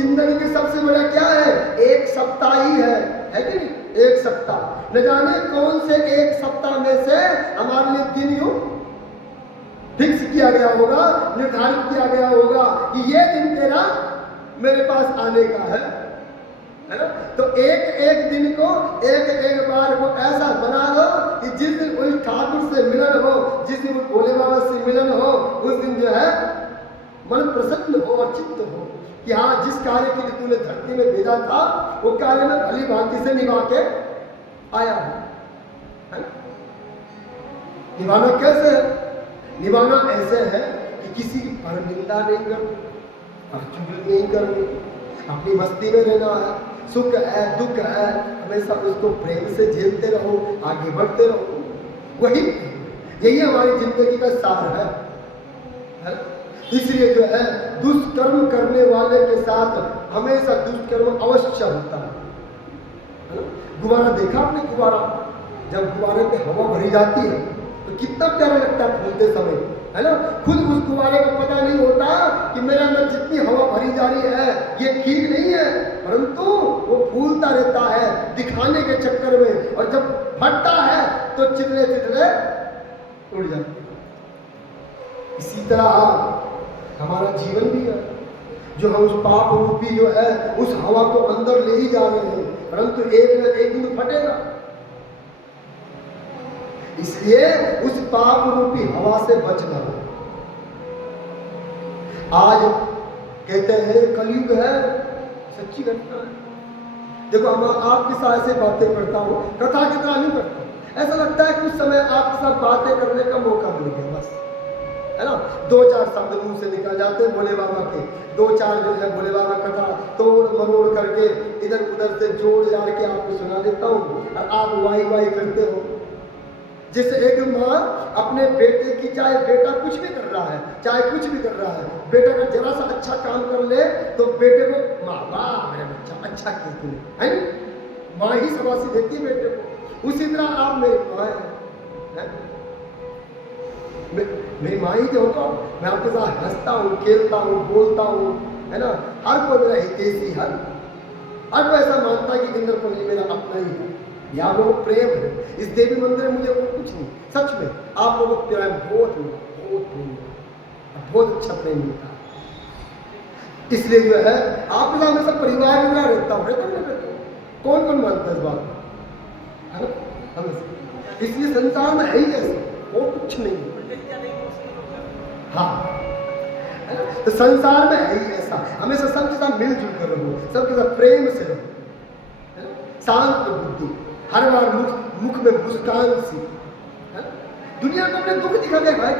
जिंदगी की सबसे बड़ा क्या है? एक सप्ताह ही है कि नहीं? एक सप्ताह। न जाने कौन से एक सप्ताह में से हमारे लिए दिन यूं फिक्स किया गया होगा, निर्धारित किया गया होगा कि ये दिन तेरा मेरे पास आने का है ना? तो एक एक दिन को, एक एक बार को ऐसा बना दो कि जिस दिन उस ठाकुर से मिलन हो, जिस दिन भोले बाबा से मिलन हो, उस दिन जो है मन प्रसन्न हो और चित्त हो कि हाँ, जिस कार्य के लिए तूने धरती में भेजा था वो कार्य में भली भांति से निभा के आया है। निभाना कैसे है? निभाना ऐसे है कि किसी की परनिंदा नहीं करनी, चुगली नहीं करनी, अपनी मस्ती में रहना है, सुख है दुख है हमेशा उसको प्रेम से झेलते रहो, आगे बढ़ते रहो। वही यही हमारी जिंदगी का सार है। इसलिए जो है दुष्कर्म करने वाले के साथ हमेशा दुष्कर्म अवश्य होता है। गुब्बारा देखा आपने? गुब्बारा जब गुब्बारे पे हवा भरी जाती है तो कितना प्यारा लगता है फूलते समय, है ना? खुद उस गुब्बारे को पता नहीं होता कि मेरे अंदर जितनी हवा भरी जा रही है ये ठीक नहीं है, परंतु वो फूलता रहता है दिखाने के चक्कर में, और जब फटता है तो चितले चितले उड़ जाते हैं। इसी तरह हमारा जीवन भी है, जो हम उस पाप रूपी जो है उस हवा को अंदर ले ही जा रहे हैं, परंतु एक न एक दिन फटेगा। इसलिए उस पाप रूपी हवा से बचना। आज कहते हैं कलयुग है, सच्ची घटना है। देखो हम आपके साथ ऐसे बातें करता हूँ, कथा की तरह नहीं करता, ऐसा लगता है कुछ समय आपके साथ बातें करने का मौका मिल गया बस, है ना? दो चार शब्द मुंह से निकल जाते हैं भोले बाबा के, दो चार जो है भोले बाबा कथा तोड़ मरोड़ करके इधर उधर से जोड़ जाड़ के आपको सुना देता हूँ और आप वाई वाई करते हो। जैसे एक माँ अपने बेटे की, चाहे बेटा कुछ भी कर रहा है, चाहे कुछ भी कर रहा है, बेटा का जरा सा अच्छा काम कर ले तो बेटे को माँ वाह मेरा बच्चा अच्छा किया तूने, है ना? माँ ही शाबाशी देती है बेटे को। उसी तरह आप मेरी माँ है? मेरी माँ ही जो हो तो मैं आपके साथ हंसता हूँ, खेलता हूँ, बोलता हूँ, है ना? हर कोई मेरा हितैषी, हर कोई ऐसा मानता है कि इंद्र को नहीं मेरा अपना ही है, ये आप लोगों को प्रेम है। इस देवी मंदिर में मुझे और कुछ नहीं, सच में आप लोगों को प्रेम बहुत प्रेम, बहुत अच्छा प्रेम मिलता है। इसलिए जो है आपके साथ हमेशा परिवार में रहता हूँ, कौन कौन मानता है इस बात को, है ना? हमेशा। इसलिए संसार में है ही ऐसा और कुछ नहीं। हाँ, तो संसार में है ही ऐसा, हमेशा सबके साथ मिलजुल कर रहो, सबके साथ प्रेम से रहो, शांत बुद्धि, हर बार मुख में मुस्कान सी, है? दुनिया को अपने दुख दिखा के भाई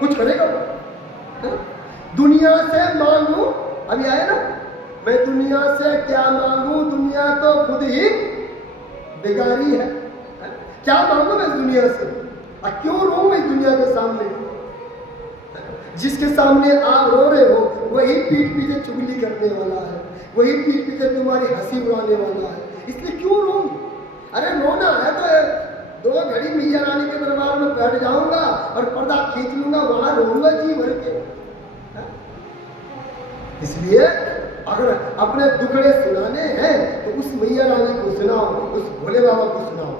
कुछ करेगा वो, दुनिया से मांगू, अभी आया ना, मैं दुनिया से क्या मांगू, दुनिया तो खुद ही बेगारी है। क्या मांगू मैं इस दुनिया से, और क्यों रो मैं इस दुनिया के सामने? जिसके सामने आप रो रहे हो वही पीठ पीछे चुगली करने वाला है, वही पीठ पीछे तुम्हारी हंसी उड़ाने वाला है, इसलिए क्यों रो? अरे रोना है तो 2 घड़ी मैया रानी के दरबार में बैठ जाऊंगा और पर्दा खींच लूंगा, वहां रोऊंगा जी भर के। इसलिए अगर अपने दुखड़े सुनाने हैं तो उस मैया रानी को सुनाओ, उस भोले बाबा को सुनाओ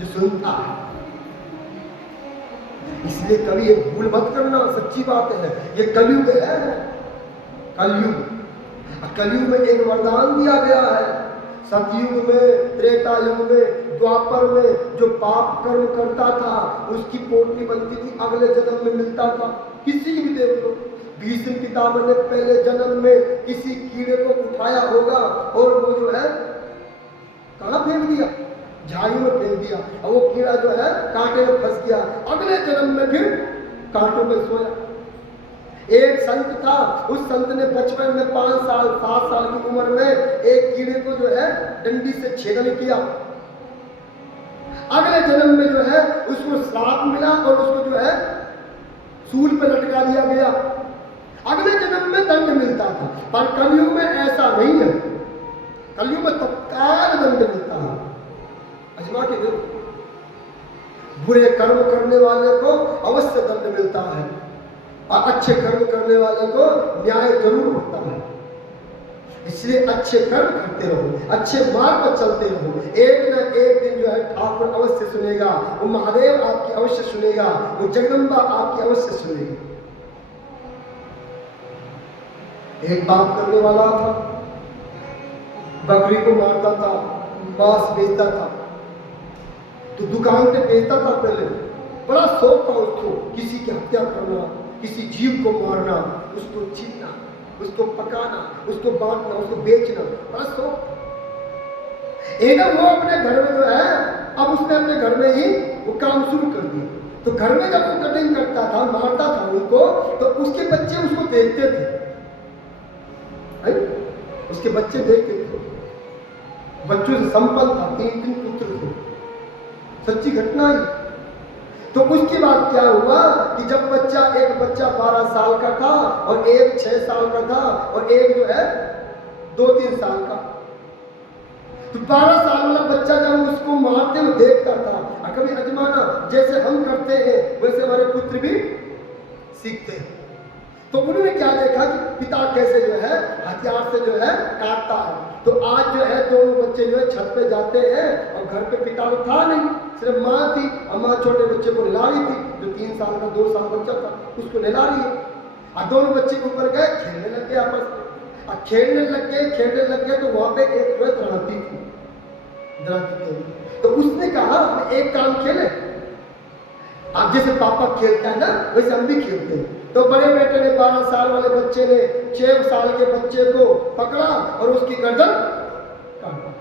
जो सुनता है। इसलिए कभी ये भूल मत करना, सच्ची बात है, ये कलयुग है, कलयुग। कलयुग में एक वरदान दिया गया है, सतयुग में, त्रेता युग में, द्वापर में जो पाप कर्म करता था उसकी पोटली बनती थी, अगले जन्म में मिलता था। किसी भी देख लो, भीष्म पितामह ने पहले जन्म में किसी कीड़े को उठाया होगा और वो जो है कहाँ फेंक दिया, झाड़ी में फेंक दिया, और वो कीड़ा जो है कांटे में फंस गया, अगले जन्म में फिर कांटों में सोया। एक संत था, उस संत ने बचपन में 5 साल 7 साल की उम्र में एक कीड़े को जो है डंडी से छेदन किया। अगले जन्म में जो है उसको श्राप मिला और उसको जो है सूल पर लटका दिया गया, अगले जन्म में दंड मिलता था। पर कलयुग में ऐसा नहीं है, कलयुग में तत्काल दंड मिलता है। अजमा के देखो, बुरे कर्म करने वाले को अवश्य दंड मिलता है और अच्छे कर्म करने वाले को न्याय जरूर होता है। इसलिए अच्छे कर्म करते रहो, अच्छे मार्ग पर चलते रहो। एक न एक दिन जो है ठाकुर अवश्य सुनेगा, वो महादेव आपकी अवश्य सुनेगा, वो जगदम्बा आपकी अवश्य सुनेगी। एक बाप करने वाला था, बकरी को मारता था, मांस बेचता था, तो दुकान पे बेचता था। पहले बड़ा शौक था उसको, किसी की हत्या करना, किसी जीव को मारना, उसको छीनना, उसको पकाना, उसको बांटना, उसको बेचना, बड़ा शौक। एकदम वो अपने घर में जो है, अब उसने अपने घर में ही वो काम शुरू कर दिया। तो घर में जब वो कटिंग करता था, मारता था उनको, तो उसके बच्चे उसको देखते थे, उसके बच्चे देखते थे। बच्चों से संपन्न था, 3 पुत्र थे, सच्ची घटना ही। तो उसके बाद क्या हुआ कि जब एक बच्चा 12 साल का था और एक 6 साल का था और एक जो है 2-3 साल का। तो 12 साल वाला बच्चा जब उसको मारते हुए देखता था, और कभी अजमाना जैसे हम करते हैं वैसे हमारे पुत्र भी सीखते हैं। तो उन्होंने क्या देखा कि पिता कैसे जो है हथियार से जो है काटता है। तो आज जो है दोनों बच्चे जो है छत पे जाते हैं और घर पे पिता तो था नहीं, सिर्फ माँ थी, और माँ छोटे बच्चे को नहला रही थी, जो 3 साल का 2 साल बच्चा था उसको नहला रही है। और दोनों बच्चे ऊपर गए, खेलने लग गए आपस में। और खेलने लग गए तो वहां पे एक द्रांति थी। तो उसने कहा एक काम खेले, अब जैसे पापा खेलता है ना वैसे हम भी खेलते हैं। तो बड़े बेटे ने 12 साल वाले बच्चे ने 6 साल के बच्चे को पकड़ा और उसकी गर्दन काटा।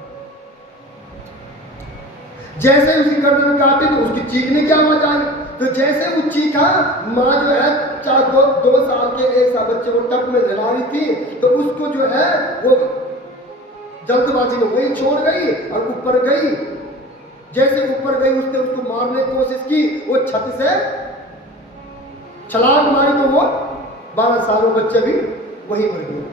जैसे उसकी गर्दन काटी तो उसकी चीखने की आवाज आई। तो जैसे वो चीखा, माँ जो है 2 साल के एक साल बच्चे को टप में नहला रही थी, तो उसको जो है वो जल्दबाजी में वही छोड़ गई और ऊपर गई। जैसे ऊपर गई उसने उसको मारने की कोशिश की, वो छत से छलांग मारी तो वो 12 सालों बच्चे भी वही मर गया।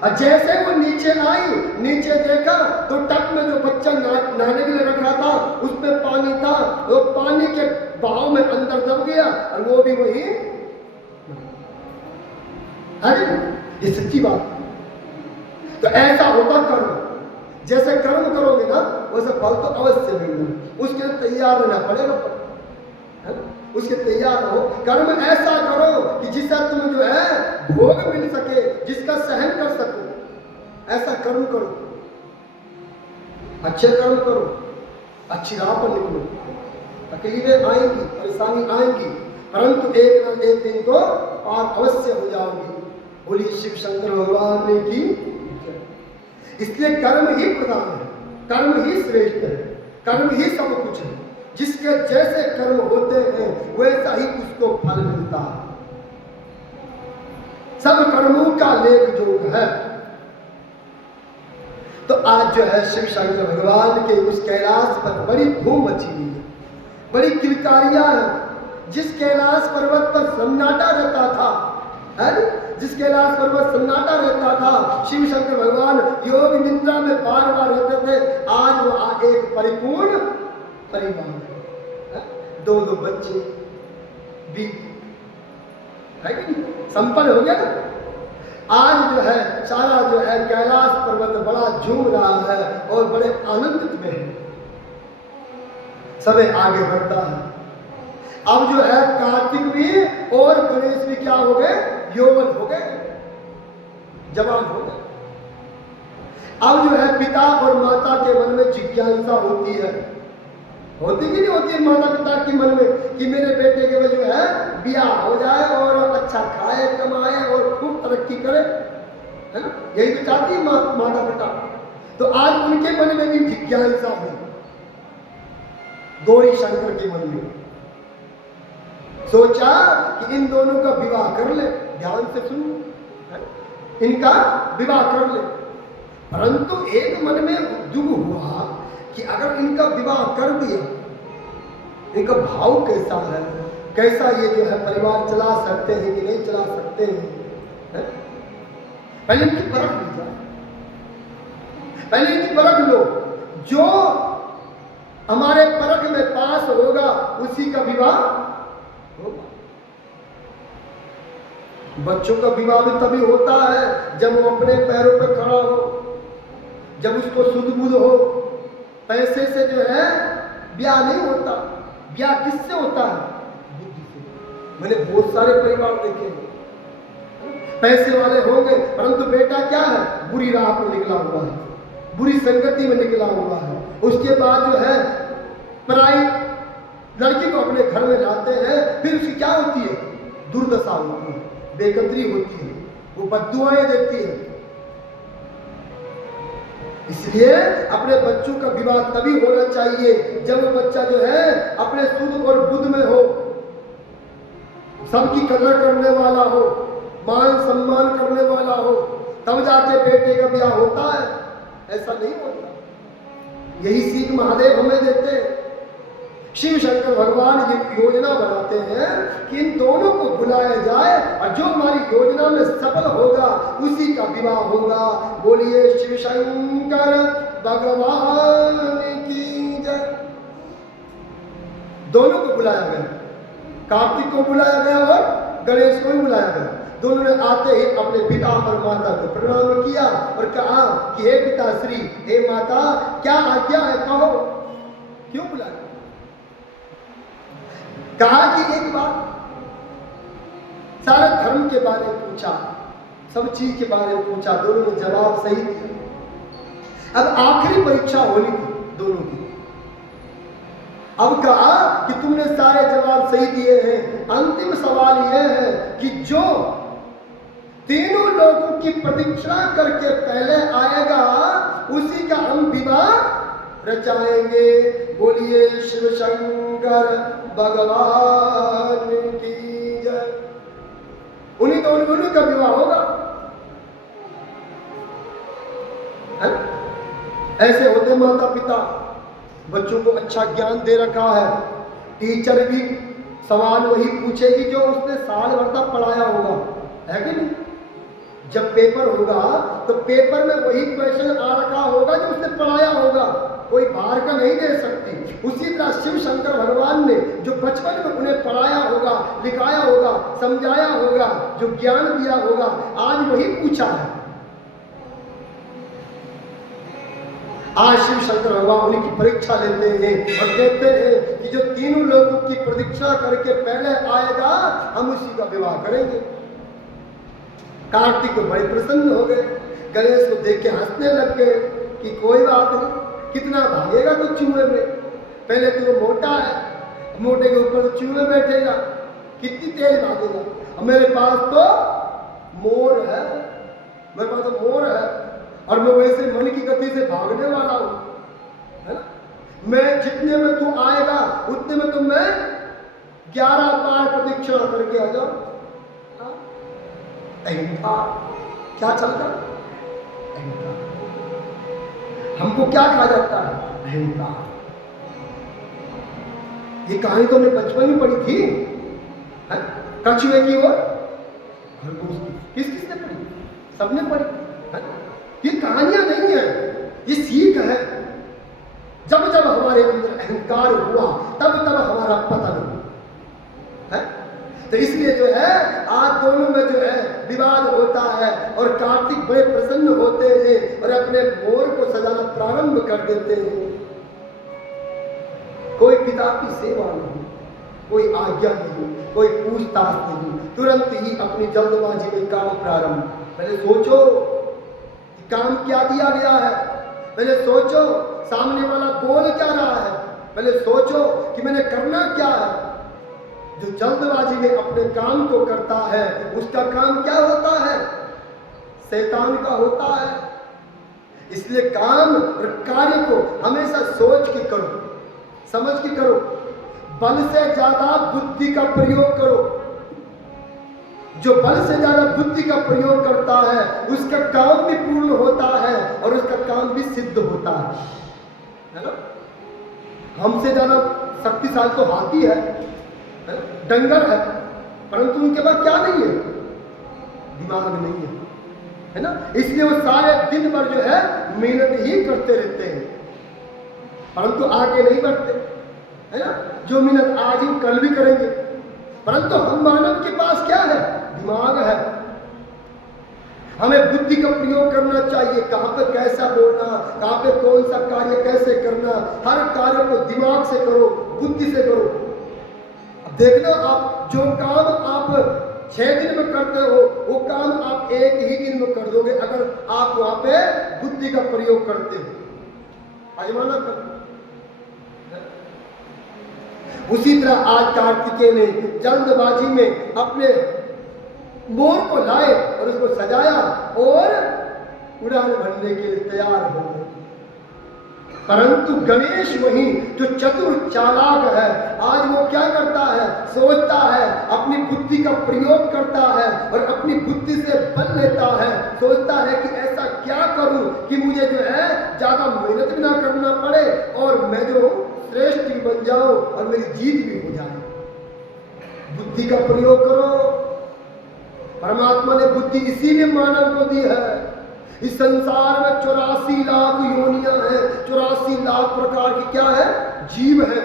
और जैसे वो नीचे आई, नीचे देखा तो टब में जो बच्चा नहाने के लिए रखा था उसमें पानी था, वो पानी के बहाव में अंदर दब गया और वो भी वही। अरे ये सच्ची बात। तो ऐसा होता कर्म, जैसे कर्म करोगे ना वैसे फल तो अवश्य मिलेगा, उसके लिए तैयार रहना पड़ेगा। उसके तैयार हो, कर्म ऐसा करो कि जिससे तुम जो है भोग मिल सके, जिसका सहन कर सको, ऐसा कर्म करो, अच्छे कर्म करो, अच्छी राह पर निकलो। तकलीफें आएंगी, परेशानी आएंगी, परंतु एक न एक दिन तो पार अवश्य हो जाओगी। बोलिए शिव शंकर भगवान ने की। इसलिए कर्म ही प्रधान है, कर्म ही श्रेष्ठ है, कर्म ही सब कुछ है। जिसके जैसे कर्म होते हैं वैसा ही उसको फल मिलता है। सब कर्मों का लेख जोग है। तो आज जो है शिव शंकर भगवान के उस कैलाश पर बड़ी धूम मची हुई है, बड़ी किलकारियां हैं। जिस कैलाश पर्वत पर सन्नाटा रहता था, जिस कैलाश पर्वत सन्नाटा रहता था, शिव शंकर भगवान योग निद्रा में बार बार रहते थे। आज वहां एक परिपूर्ण परिवार, 2 बच्चे भी है कि नहीं, संपन्न हो गया ना। आज जो है सारा जो है कैलाश पर्वत बड़ा झूम रहा है और बड़े आनंदित में है, समय आगे बढ़ता है। अब जो है कार्तिक भी और गणेश भी क्या हो गए, यौवन हो गए, जवान हो गए। अब जो है पिता और माता के मन में जिज्ञासा होती है, होती कि नहीं होती है माता पिता के मन में कि मेरे बेटे के जो है ब्याह हो जाए और अच्छा खाए कमाए और खूब तरक्की करे, है ना, यही तो चाहती है माता पिता। तो आज उनके मन में भी जिज्ञासा हुई, गौरी शंकर के मन में सोचा कि इन दोनों का विवाह कर ले। ध्यान से सुनो, इनका विवाह कर ले। परंतु एक मन में उद्योग हुआ कि अगर इनका विवाह कर दिया, इनका भाव कैसा है, कैसा ये जो है परिवार चला सकते हैं कि नहीं चला सकते हैं, पहले इनकी परख ली जाए, पहले इनकी परख लो। जो हमारे परख में पास होगा उसी का विवाह होगा। बच्चों का विवाह भी तभी होता है जब वो अपने पैरों पर खड़ा हो, जब उसको सुध बुध हो। पैसे से जो है ब्याह नहीं होता। ब्याह किससे होता है? बुद्धि से। मैंने बहुत सारे परिवार देखे हैं, पैसे वाले होंगे परंतु बेटा क्या है, बुरी राह पर निकला हुआ है, बुरी संगति में निकला हुआ है। उसके बाद जो है पराई लड़की को अपने घर में लाते हैं, फिर उसकी क्या होती है? दुर्दशा होती है, बेकदरी होती है, वो बद्दुआएं देती है। इसलिए अपने बच्चों का विवाह तभी होना चाहिए जब वो बच्चा जो है अपने सुध और बुध में हो, सबकी कदर करने वाला हो, मान सम्मान करने वाला हो, तब जाके बेटे का ब्याह होता है। ऐसा नहीं होता। यही सीख महादेव हमें देते हैं। शिव शंकर भगवान ये योजना बनाते हैं कि इन दोनों को बुलाया जाए और जो हमारी योजना में सफल होगा उसी का विवाह होगा। बोलिए शिव शंकर भगवान की जय। दोनों को बुलाया गया, कार्तिक को बुलाया गया और गणेश को भी बुलाया गया। दोनों ने आते ही अपने पिता और माता को प्रणाम किया और कहा कि हे पिताश्री, हे माता, क्या आज्ञा है, कहो। क्यों बुलाया? कहा कि एक बात, सारे धर्म के बारे में पूछा, सब चीज के बारे में पूछा, दोनों ने जवाब सही दिया। अब आखिरी परीक्षा होनी थी दोनों की। अब कहा कि तुमने सारे जवाब सही दिए हैं, अंतिम सवाल यह है कि जो तीनों लोगों की प्रतीक्षा करके पहले आएगा उसी का हम विवाह रचाएंगे। बोलिए शिव शंकर भगवान की जय। उन्हीं दोनों का विवाह होगा। है? ऐसे होते माता पिता, बच्चों को अच्छा ज्ञान दे रखा है। टीचर भी सवाल वही पूछेगी जो उसने साल भर तक पढ़ाया होगा, है कि नहीं? जब पेपर होगा तो पेपर में वही क्वेश्चन आ रखा होगा जो उसने पढ़ाया होगा, कोई बाहर का नहीं दे सकती। उसी तरह शिव शंकर भगवान ने जो बचपन में उन्हें पढ़ाया होगा, लिखाया होगा, समझाया होगा, जो ज्ञान दिया होगा, आज वही पूछा है। आज शिव शंकर भगवान उन्हीं की परीक्षा लेते हैं और कहते हैं कि जो तीनों लोगों की प्रतीक्षा करके पहले आएगा हम उसी का विवाह करेंगे। कार्तिक को बड़े प्रसन्न हो गए, गणेश को देख के हंसने लग गए कि कोई बात नहीं, कितना भागेगा तो चूहे में, पहले तो वो मोटा है, मोटे के ऊपर तो चूहे बैठेगा, कितनी तेज भागेगा। और मेरे पास तो मोर है, मेरे पास तो मोर है और मैं वैसे मन की गति से भागने वाला हूं, है ना? मैं जितने में तू आएगा उतने में तो मैं 11 बार प्रदक्षिणा करके आ जाऊं। अहंकार क्या चल रहा है? अहंकार। हमको क्या कहा जाता है? अहंकार। ये कहानी तो हमने बचपन में पढ़ी थी, कछुए की और खरगोश की। किस किसने पढ़ी? सबने पढ़ी। ये कहानियां नहीं है, ये सीख है। जब जब हमारे अंदर अहंकार हुआ तब तब हमारा पतन हुआ है। तो इसलिए जो है आज दोनों में जो है विवाद होता है और कार्तिक बड़े प्रसन्न होते हैं और अपने मोर को सजाना प्रारंभ कर देते हैं। कोई पिता की सेवा नहीं, कोई आज्ञा नहीं, कोई पूछताछ नहीं, तुरंत ही अपनी जल्दबाजी में काम प्रारंभ। पहले सोचो कि काम क्या दिया गया है, पहले सोचो सामने वाला बोल क्या रहा है, पहले सोचो कि मैंने करना क्या है। जो जल्दबाजी में अपने काम को करता है उसका काम क्या होता है? शैतान का होता है। इसलिए काम और कार्य को हमेशा सोच के करो, समझ के करो, बल से ज्यादा बुद्धि का प्रयोग करो। जो बल से ज्यादा बुद्धि का प्रयोग करता है उसका काम भी पूर्ण होता है और उसका काम भी सिद्ध होता है ना? हमसे ज्यादा शक्तिशाली तो हाथी है, डंगर है, परंतु उनके पास क्या नहीं है? दिमाग नहीं है ना? इसलिए वो सारे दिन भर जो है मेहनत ही करते रहते हैं परंतु आगे नहीं बढ़ते, है ना? जो मेहनत आज ही कल भी करेंगे, परंतु हम मानव के पास क्या है? दिमाग है। हमें बुद्धि का प्रयोग करना चाहिए, कहाँ पे कैसा बोलना, कहाँ पे कौन सा कार्य कैसे करना। हर कार्य को दिमाग से करो, बुद्धि से करो। अब देखना, आप जो काम आप 6 दिन में करते हो वो काम आप 1 ही दिन में कर दोगे अगर आप वहां पे बुद्धि का प्रयोग करते हो। आजमाना कर। उसी तरह आज कार्तिकेय ने जल्दबाजी में अपने मोर को लाए और उसको सजाया और उड़ान भरने के लिए तैयार हो गए। परंतु गणेश वही जो चतुर चालाक है, आज वो क्या करता है, सोचता है, अपनी बुद्धि का प्रयोग करता है और अपनी बुद्धि से बल लेता है। सोचता है कि ऐसा क्या करूं कि मुझे जो है ज्यादा मेहनत भी ना करना पड़े और मैं जो श्रेष्ठ भी बन जाऊं और मेरी जीत भी हो जाए। बुद्धि का प्रयोग करो। परमात्मा ने बुद्धि इसीलिए मानव को दी है। इस संसार में 84 लाख योनियां हैं, 84 लाख प्रकार की क्या है, जीव है।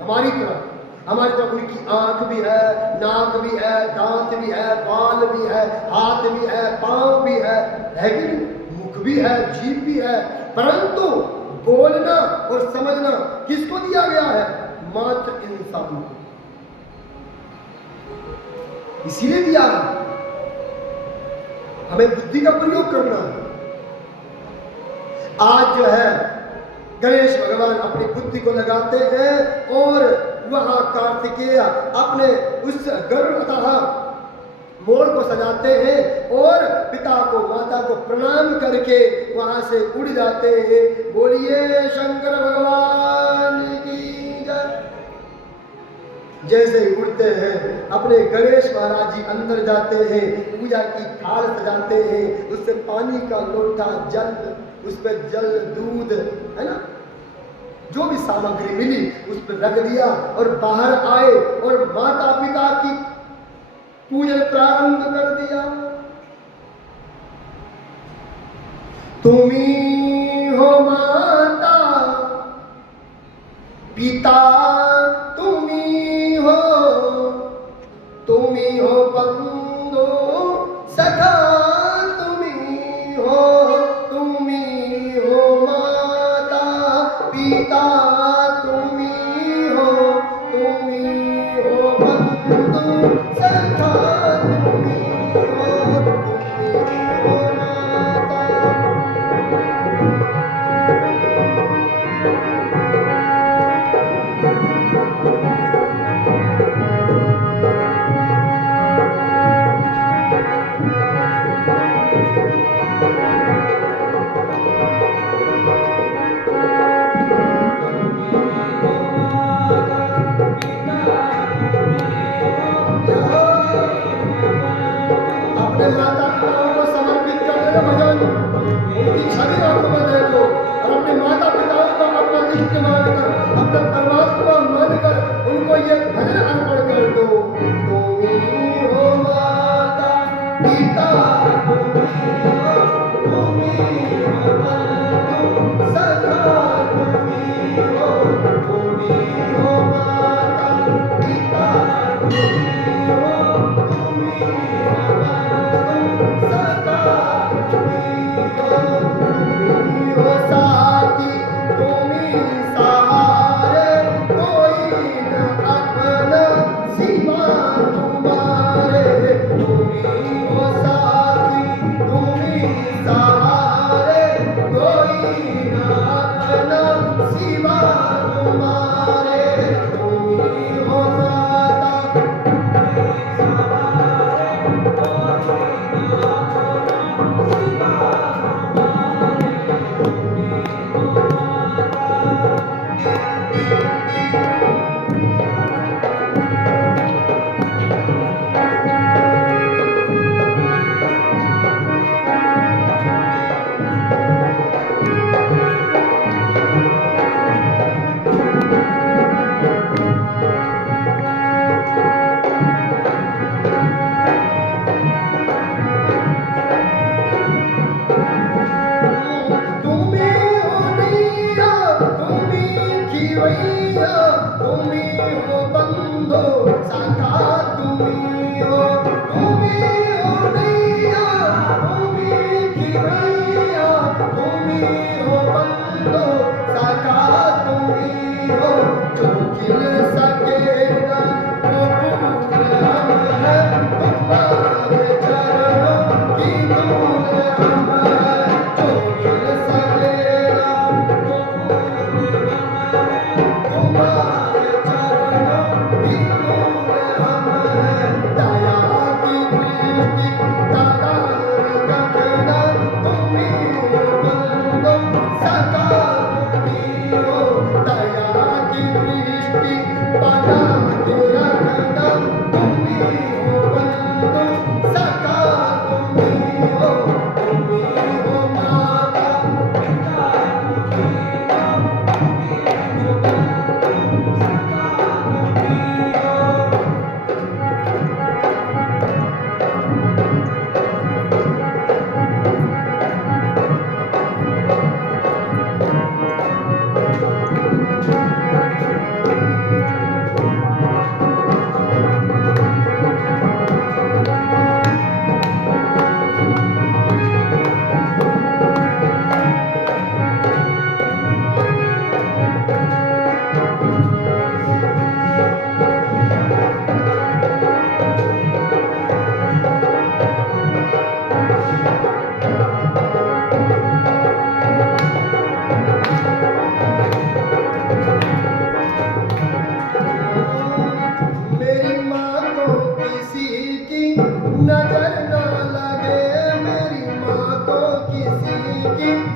हमारी तरफ उनकी आंख भी है, नाक भी है, दांत भी है, बाल भी है, हाथ भी है, पांव भी है कि नहीं? मुख भी है, जीभ भी है। परंतु बोलना और समझना किसको दिया गया है, मात्र इंसान को। इसीलिए दिया है। हमें बुद्धि का प्रयोग करना है। आज जो है गणेश भगवान अपनी बुद्धि को लगाते हैं और वहां कार्तिकेय अपने उस गरुड़ अथवा मोर को सजाते हैं और पिता को माता को प्रणाम करके वहां से उड़ जाते हैं। बोलिए शंकर भगवान की जय। जैसे ही उड़ते हैं अपने गणेश महाराज जी अंदर जाते हैं, पूजा की थाल सजाते हैं, उससे पानी का लोटा, जल, उस पर जल, दूध है ना, जो भी सामग्री मिली उस पर रख दिया और बाहर आए और माता पिता की पूजन प्रारंभ कर दिया। तुम्ही हो माता पिता, तुम्ही हो बंधु सखा, तुम्ही हो माता पिता, तुम्ही हो बंधु सखा, तुम्ही हो माता।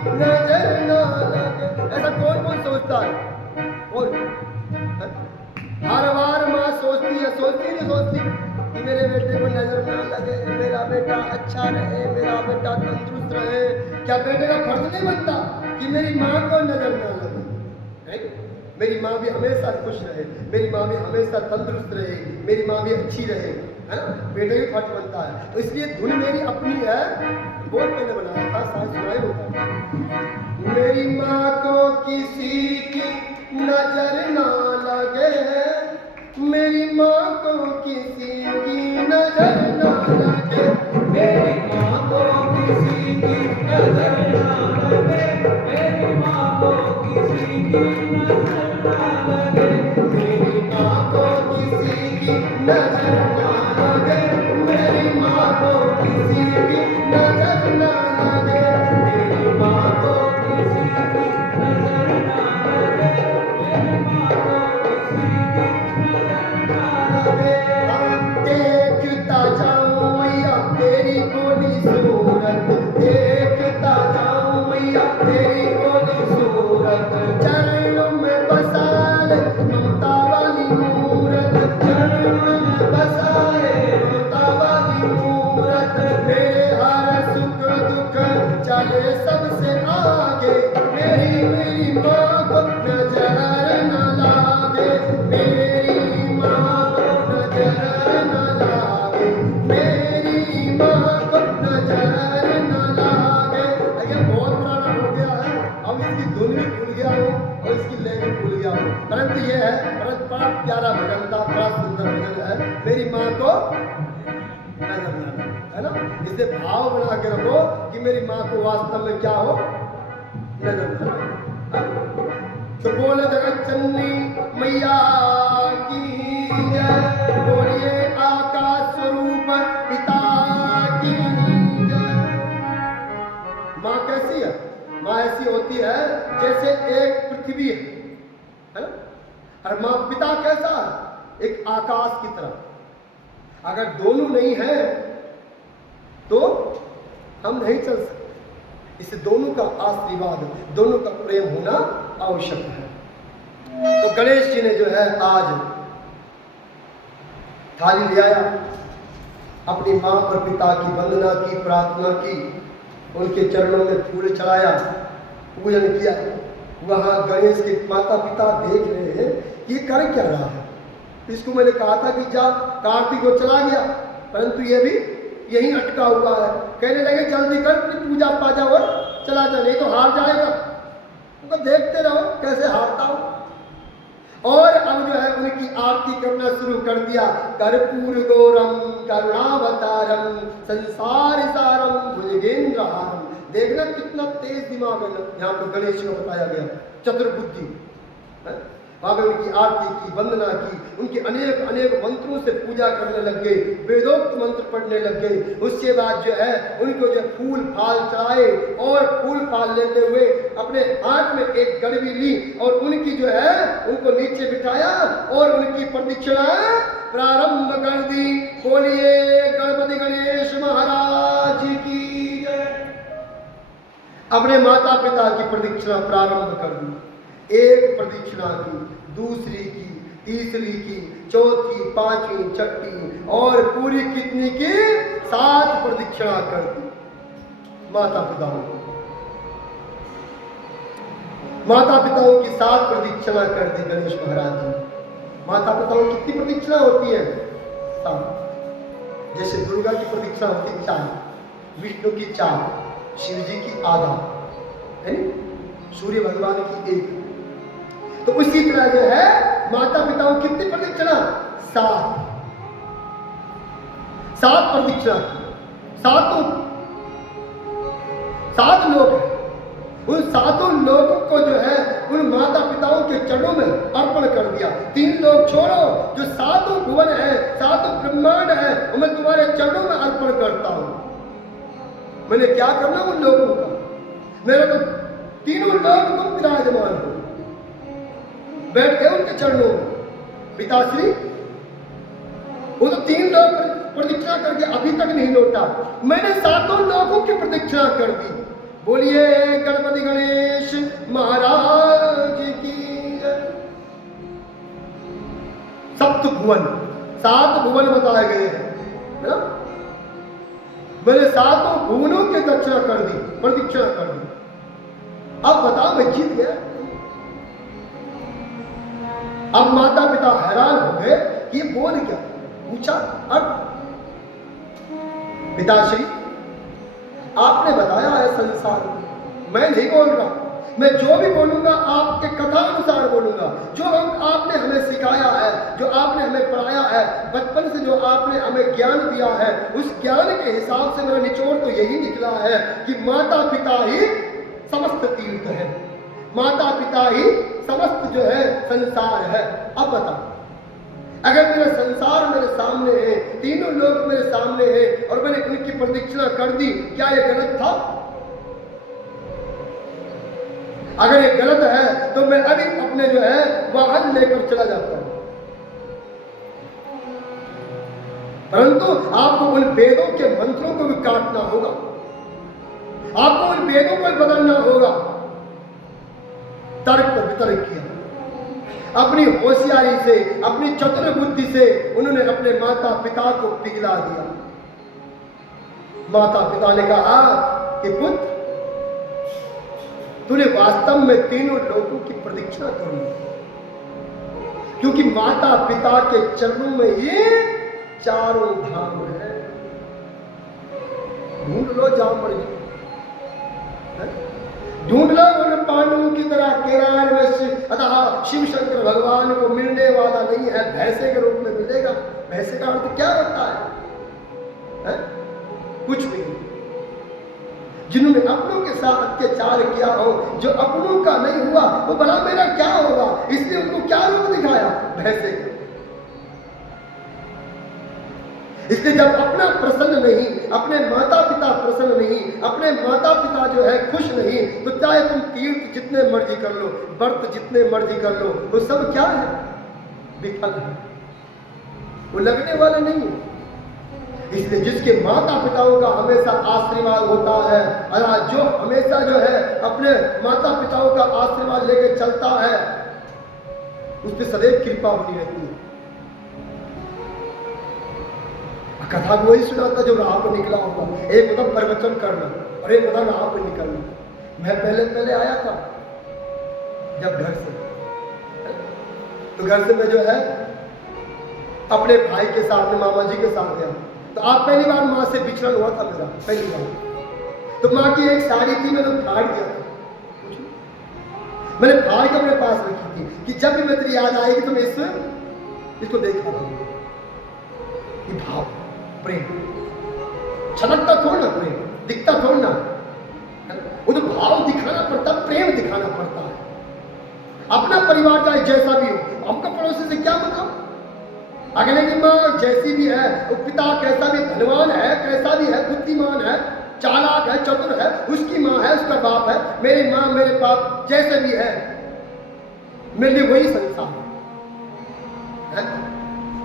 नजर ना लगे। ऐसा कौन कौन सोचता है? कौन? हर बार माँ सोचती है, सोचती नहीं सोचती कि मेरे बेटे को नजर ना लगे, मेरा बेटा अच्छा रहे, मेरा बेटा तंदुरुस्त रहे। क्या बेटे का फर्ज नहीं बनता कि मेरी माँ को नजर ना लगे? नहीं? मेरी माँ भी हमेशा खुश रहे, मेरी माँ भी हमेशा तंदुरुस्त रहे, मेरी माँ भी अच्छी रहे, है ना? बेटे भी फर्ज बनता है। तो इसलिए धुन मेरी अपनी है, बहुत मैंने बनाया था, शायद सुनाए होगा। मेरी माँ को किसी की नजर ना लगे, मेरी माँ को किसी की नजर ना लगे, मेरी माँ को किसी की नजर ना लगे, मेरी माँ को किसी की नजर ना लगे, मेरी माँ को किसी की नजर ना लगे, मेरी माँ को किसी की नजर ना लगे, मेरी माँ को किसी की नजर ना लगे, मेरी माँ को किसी की नजर ना लगे। देखता जाऊं मैया तेरी भोली सूरत, देखता जाऊं मैया तेरी भोली सूरत, चरणों में बसा ले ममता वाली मूरत, चरणों में बसा ले ममता वाली मूरत, मेरे हर सुख दुख चले सबसे आगे, मेरी माँ को नजर न लागे, मेरी माँ को नजर न लागे, मेरी माँ को नजर न लागे। अरे बहुत पुराना हो गया है, अब इसकी धुन भी भूल गया हूँ और इसकी लय भी भूल गया हूँ, परंतु ये है, परंतु बड़ा प्यारा भजन था, बड़ा सुंदर भजन है, मेरी माँ को नजर न लागे, है ना? इसे भाव बना के रखो कि मेरी माँ को वास्तव में क्या हो, नजर न लागे। तो बोले जगत जननी मैया की जय, बोलिए आकाश स्वरूप पिता की जय। माँ कैसी है? माँ ऐसी होती है जैसे एक पृथ्वी है ना? और माँ पिता कैसा है? एक आकाश की तरह। अगर दोनों नहीं है तो हम नहीं चल सकते। इसे दोनों का आशीर्वाद, दोनों का प्रेम होना आवश्यक है। तो गणेश जी ने जो है आज थाली ले आया, अपनी माँ और पिता की वंदना की, प्रार्थना की, उनके चरणों में फूल चढ़ाया, पूजन किया। वहां गणेश के माता पिता देख रहे हैं कि ये कर क्या रहा है। इसको मैंने कहा था कि जा, कार्तिक को चला गया, परंतु ये भी यहीं अटका हुआ है। कहने लगे जल्दी कर पूजा पाजा और चला जा, नहीं तो हार जाएगा। तो देखते रहो कैसे हारता हूं। और अब जो है उनकी आरती करना शुरू कर दिया। कर्पूर गौरम करुणावतारम संसार सारम भुजगेंद्रहारम। देखना कितना तेज दिमाग है यहाँ पर गणेश को बताया गया, चतुर्बुद्धि। वहां में उनकी आरती की, वंदना की, उनके अनेक अनेक मंत्रों से पूजा करने लग गए, वेदोक्त मंत्र पढ़ने लग गए। उसके बाद जो है उनको जो फूल फाल चढ़ाए और फूल फाल लेते हुए अपने हाथ में एक गड़बी ली और उनकी जो है उनको नीचे बिठाया और उनकी प्रदक्षिणा प्रारंभ कर दी। बोलिए गणपति गणेश महाराज की जय। अपने माता पिता की प्रदक्षिणा प्रारंभ कर दी। एक प्रदक्षिणा की, दूसरी की, तीसरी की, चौथी, पांचवी, छठी और पूरी कितनी की? 7 प्रदक्षिणा कर दी माता पिताओं को। माता पिताओं की 7 प्रदक्षिणा कर दी गणेश महाराज जी। माता पिताओं की कितनी प्रदक्षिणा होती है? 7। जैसे दुर्गा की प्रदक्षिणा होती है 4, विष्णु की 4, शिव जी की आधा, है नी? सूर्य भगवान की 1। तो उसी तरह जो है माता पिताओं की कितनी प्रदक्षिणा? 7। 7 प्रदक्षिणा की। 7 लोग, उन 7 लोगों को जो है उन माता पिताओं के चरणों में अर्पण कर दिया। 3 लोग छोड़ो, जो 7 भुवन है, 7 ब्रह्मांड है, मैं तुम्हारे चरणों में अर्पण करता हूं। मैंने क्या करना उन लोगों का? मेरे को 3 लोग तुम विराजमान हो, बैठ गए उनके चरणों में। पिताश्री वो तो 3 लोग प्रदक्षिणा करके अभी तक नहीं लौटा, मैंने 7 लोगों की प्रदक्षिणा कर दी। बोलिए गणपति गणेश महाराज की जय। सप्त भुवन, 7 भुवन बताए गए हैं, है ना। मैंने 7 भुवनों की दक्षिणा कर दी, प्रदक्षिणा कर दी। अब बताओ मैं जीत गया। अब माता पिता हैरान हो गए कि ये बोल क्या, पूछा अर्थ। पिताश्री आपने बताया है संसार में, मैं नहीं बोल रहा, मैं जो भी बोलूंगा आपके कथा अनुसार बोलूंगा। जो आपने हमें सिखाया है, जो आपने हमें पढ़ाया है, बचपन से जो आपने हमें ज्ञान दिया है, उस ज्ञान के हिसाब से मेरा निचोड़ तो यही निकला है कि माता पिता ही समस्त तीर्थ है, माता पिता ही समस्त जो है संसार है। अब बताओ, अगर मेरा संसार मेरे सामने है, तीनों लोग मेरे सामने हैं और मैंने उनकी प्रदक्षिणा कर दी, क्या ये गलत था? अगर ये गलत है तो मैं अभी अपने जो है वाहन लेकर चला जाता हूं। परंतु आपको उन वेदों के मंत्रों को भी काटना होगा, आपको उन वेदों को बदलना होगा। तर्क पर वितर्क किया, अपनी होशियारी से, अपनी चतुर बुद्धि से उन्होंने अपने माता पिता को पिघला दिया। माता पिता ने कहा कि पुत्र, तूने वास्तव में तीनों लोगों की प्रदक्षिणा करनी, क्योंकि माता पिता के चरणों में ये चारों धाम है। ढूंढ लो जाओ मर गए, ढूंढ लो उन पांडवों की तरह केदार में अतः शिव शंकर भगवान को मिलने वाला नहीं है, भैंसे के रूप में मिलेगा। भैंसे का अर्थ क्या होता है? कुछ भी नहीं। जिन्होंने अपनों के साथ अत्याचार किया हो, जो अपनों का नहीं हुआ, वो भला मेरा क्या होगा, इसलिए उनको क्या रूप दिखाया? भैंसे का। इसलिए जब अपना प्रसन्न नहीं, अपने माता पिता प्रसन्न नहीं, अपने माता पिता जो है खुश नहीं, तो चाहे तुम तीर्थ जितने मर्जी कर लो, व्रत जितने मर्जी कर लो, वो सब क्या है? विफल है, वो लगने वाला नहीं है। इसलिए जिसके माता पिताओं का हमेशा आशीर्वाद होता है, और जो हमेशा जो है अपने माता पिताओं का आशीर्वाद लेकर चलता है, उस पर सदैव कृपा बनी रहती है। कथा को वही सुनाता जो राह पर निकला होगा। एक होता प्रवचन करना और एक होता राह पर निकलना। मैं पहले आया था जब घर से, तो घर से मैं जो है अपने भाई के साथ, अपने मामा जी के साथ गया। तो आप पहली बार माँ से बिछड़न हुआ था मेरा, पहली बार। तो माँ की एक साड़ी थी, मैंने फाड़ दिया था, मैंने फाड़ के अपने पास रखी थी कि जब भी मैं तेरी याद आएगी तो मैं इसको देखा कि भाव प्रेम छलकता थोड़ा, प्रेम दिखता थोड़ा, वो तो भाव दिखाना पड़ता, प्रेम दिखाना पड़ता है। अपना परिवार चाहे जैसा भी हो, हमको पड़ोसी से क्या मतलब? अगले की माँ जैसी भी है, वो पिता कैसा भी धनवान है, कैसा भी है, बुद्धिमान है, चालाक है, चतुर है, उसकी माँ है, उसका बाप है, मेरी माँ मेरे बाप जैसे भी है, मेरे लिए वही संसार है।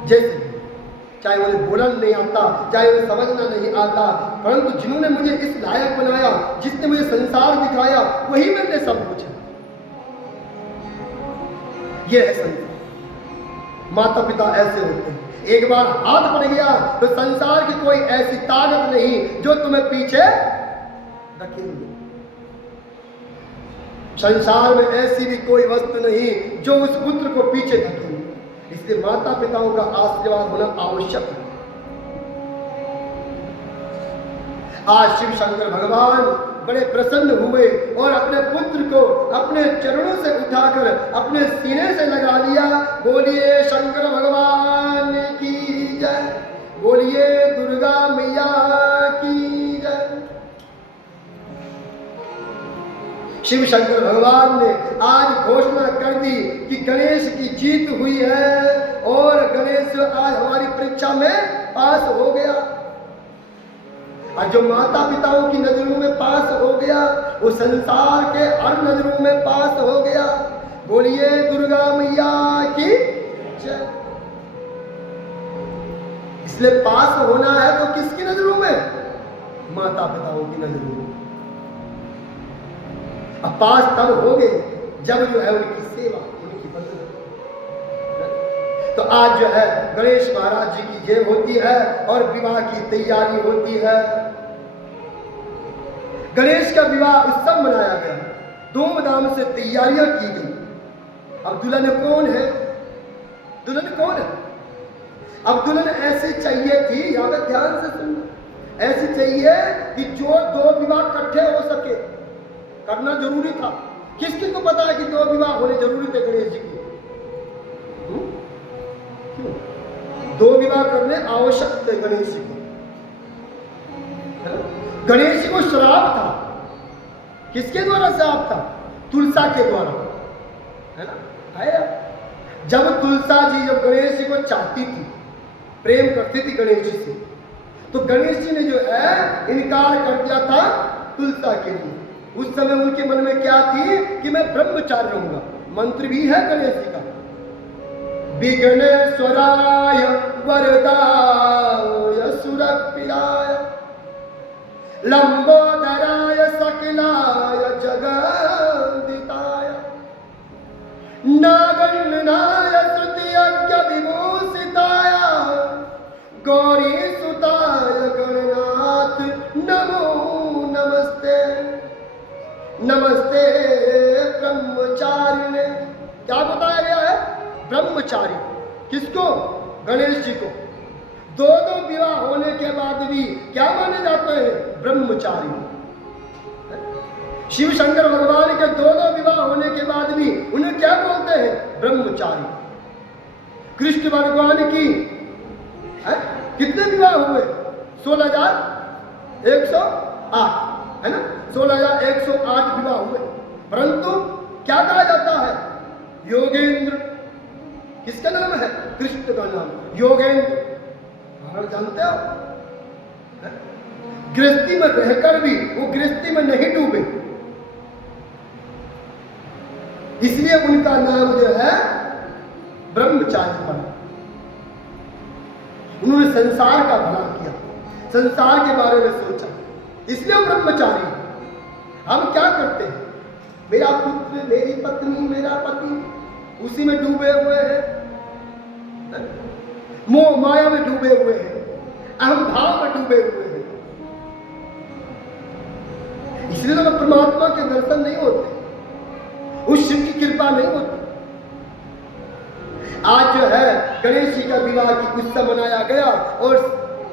जैसे चाहे उन्हें बोलना नहीं आता, चाहे उन्हें समझना नहीं आता, परंतु जिन्होंने मुझे इस लायक बनाया, जिसने मुझे संसार दिखाया, वही मेरे लिए सब कुछ है। यह है संसार। माता पिता ऐसे होते हैं, एक बार हाथ पड़ गया तो संसार की कोई ऐसी ताकत नहीं जो तुम्हें पीछे धकेले। संसार में ऐसी भी कोई वस्तु नहीं जो उस पुत्र को पीछे धकेले। इसलिए माता पिताओं का आशीर्वाद होना आवश्यक है। आज शिव शंकर भगवान बड़े प्रसन्न हुए और अपने पुत्र को अपने चरणों से उठाकर अपने सीने से लगा लिया। बोलिए शंकर भगवान की जय, बोलिए दुर्गा मैया की जय। शिव शंकर भगवान ने आज घोषणा कर दी कि गणेश की जीत हुई है और गणेश आज हमारी परीक्षा में पास हो गया। और जो माता पिताओं की नजरों में पास हो गया, वो संसार के हर नजरों में पास हो गया। बोलिए दुर्गा मैया की जय। इसलिए पास होना है तो किसकी नजरों में? माता पिताओं की नजरों में। अब पास तब होंगे जब जो है उनकी सेवा, उनकी बंदगी। तो आज जो है गणेश महाराज जी की जय होती है और विवाह की तैयारी होती है। गणेश का विवाह उत्सव मनाया गया, धूमधाम से तैयारियां की गई। अब दुल्हन कौन है? दुल्हन कौन है? अब दुल्हन ऐसी चाहिए थी, यहां पे ध्यान से सुनना, ऐसी चाहिए कि जो दो विवाह इकट्ठे हो सके, करना जरूरी था। किसकी को पता है कि दो विवाह होने जरूरी थे गणेश जी की? क्यों? दो विवाह करने आवश्यक थे गणेश जी को। गणेश जी को श्राप था, किसके द्वारा श्राप था? तुलसा के द्वारा, है ना? आया जब तुलसा जी जब गणेश जी को चाहती थी, प्रेम करती थी गणेश जी से, तो गणेश जी ने जो है इनकार कर दिया था तुलसा के लिए। उस समय उनके मन में क्या थी कि मैं ब्रह्मचारी रहूंगा। मंत्र भी है गणेश जी का, विघ्नेश्वराय वरदाय सुरप्रियाय लंबोदराय सकलाय जगन्दिताय नागन्नाय तृतीयज्ञ विभूषिताय गौरी सुताय गणनाथ नमो नमस्ते। नमस्ते ब्रह्मचारिणे। क्या बताया गया है? ब्रह्मचारी। किसको? गणेश जी को। दो विवाह होने के बाद भी क्या माने जाते हैं? ब्रह्मचारी। शिव शंकर भगवान के दो विवाह होने के बाद भी उन्हें क्या बोलते हैं? ब्रह्मचारी। कृष्ण भगवान की कितने विवाह हुए? 16,108, है ना? 16,108 विवाह हुए, परंतु क्या कहा जाता है? योगेंद्र। किसका नाम है? कृष्ण का नाम योगेंद्र। जानते हो, गृहस्थी में रहकर भी वो गृहस्थी में नहीं डूबे, इसलिए उनका नाम जो है ब्रह्मचारी पड़ा। उन्होंने संसार का भला किया, संसार के बारे में सोचा, इसलिए ब्रह्मचारी। हम क्या करते हैं? मेरा पुत्र, मेरी पत्नी, मेरा पति उसी में डूबे हुए हैं, मोह माया में डूबे हुए हैं, अहम भाव में डूबे हुए हैं, इसलिए तो परमात्मा के दर्शन नहीं होते, उस शिव की कृपा नहीं होती। आज जो है गणेश जी का विवाह की उत्सव मनाया गया और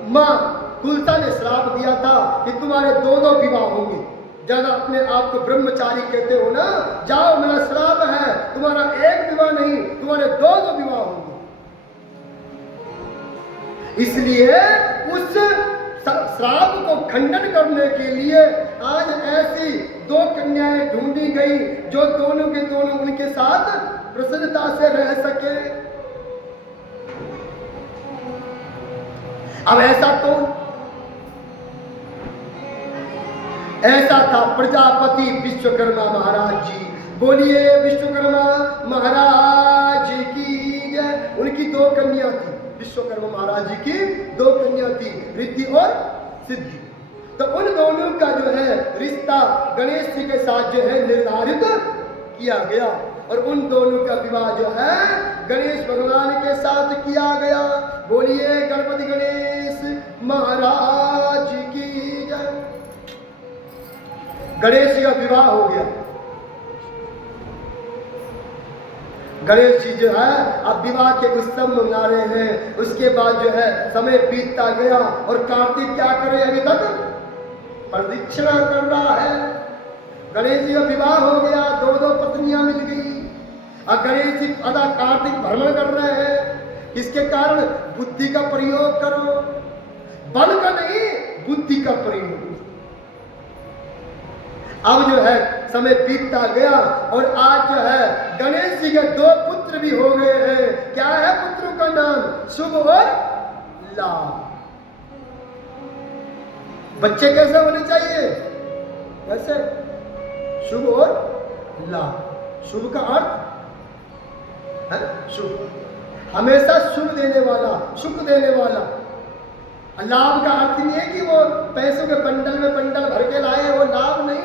मां तुलसा ने श्राप दिया था कि तुम्हारे दो विवाह होंगे। ज्यादा अपने आप को ब्रह्मचारी कहते हो ना, जाओ मेरा श्राप है, तुम्हारा एक विवाह नहीं, तुम्हारे दो विवाह होंगे। इसलिए उस श्राप को खंडन करने के लिए आज ऐसी दो कन्याएं ढूंढी गई जो दोनों के दोनों उनके साथ प्रसन्नता से रह सके। अब ऐसा था प्रजापति विश्वकर्मा महाराज जी। बोलिए विश्वकर्मा महाराज की जय। उनकी दो कन्या थी, विश्वकर्मा महाराज जी की दो कन्या थी, रिद्धि और सिद्धि। तो उन दोनों का जो है रिश्ता गणेश जी के साथ जो है निर्धारित किया गया और उन दोनों का विवाह जो है गणेश भगवान के साथ किया गया। बोलिए गणपति गणेश महाराज की जय। गणेश जी का विवाह हो गया। गणेश जी जो है अब विवाह के उत्सव मना रहे हैं। उसके बाद जो है समय बीतता गया और कार्तिक क्या करे? अभी तक प्रदक्षिणा कर रहा है। गणेश जी का विवाह हो गया, दो पत्नियां मिल गई और गणेश जी अदा कार्तिक भ्रमण कर रहे हैं। इसके कारण बुद्धि का प्रयोग करो, बल का नहीं, बुद्धि का प्रयोग। अब जो है समय बीतता गया और आज जो है गणेश जी के दो पुत्र भी हो गए हैं। क्या है पुत्रों का नाम? शुभ और लाभ। बच्चे कैसे होने चाहिए? कैसे? शुभ और लाभ। शुभ का अर्थ है शुभ, हमेशा शुभ देने वाला, सुख देने वाला। लाभ का अर्थ नहीं है कि वो पैसों के बंडल में बंडल भर के लाए, वो लाभ नहीं।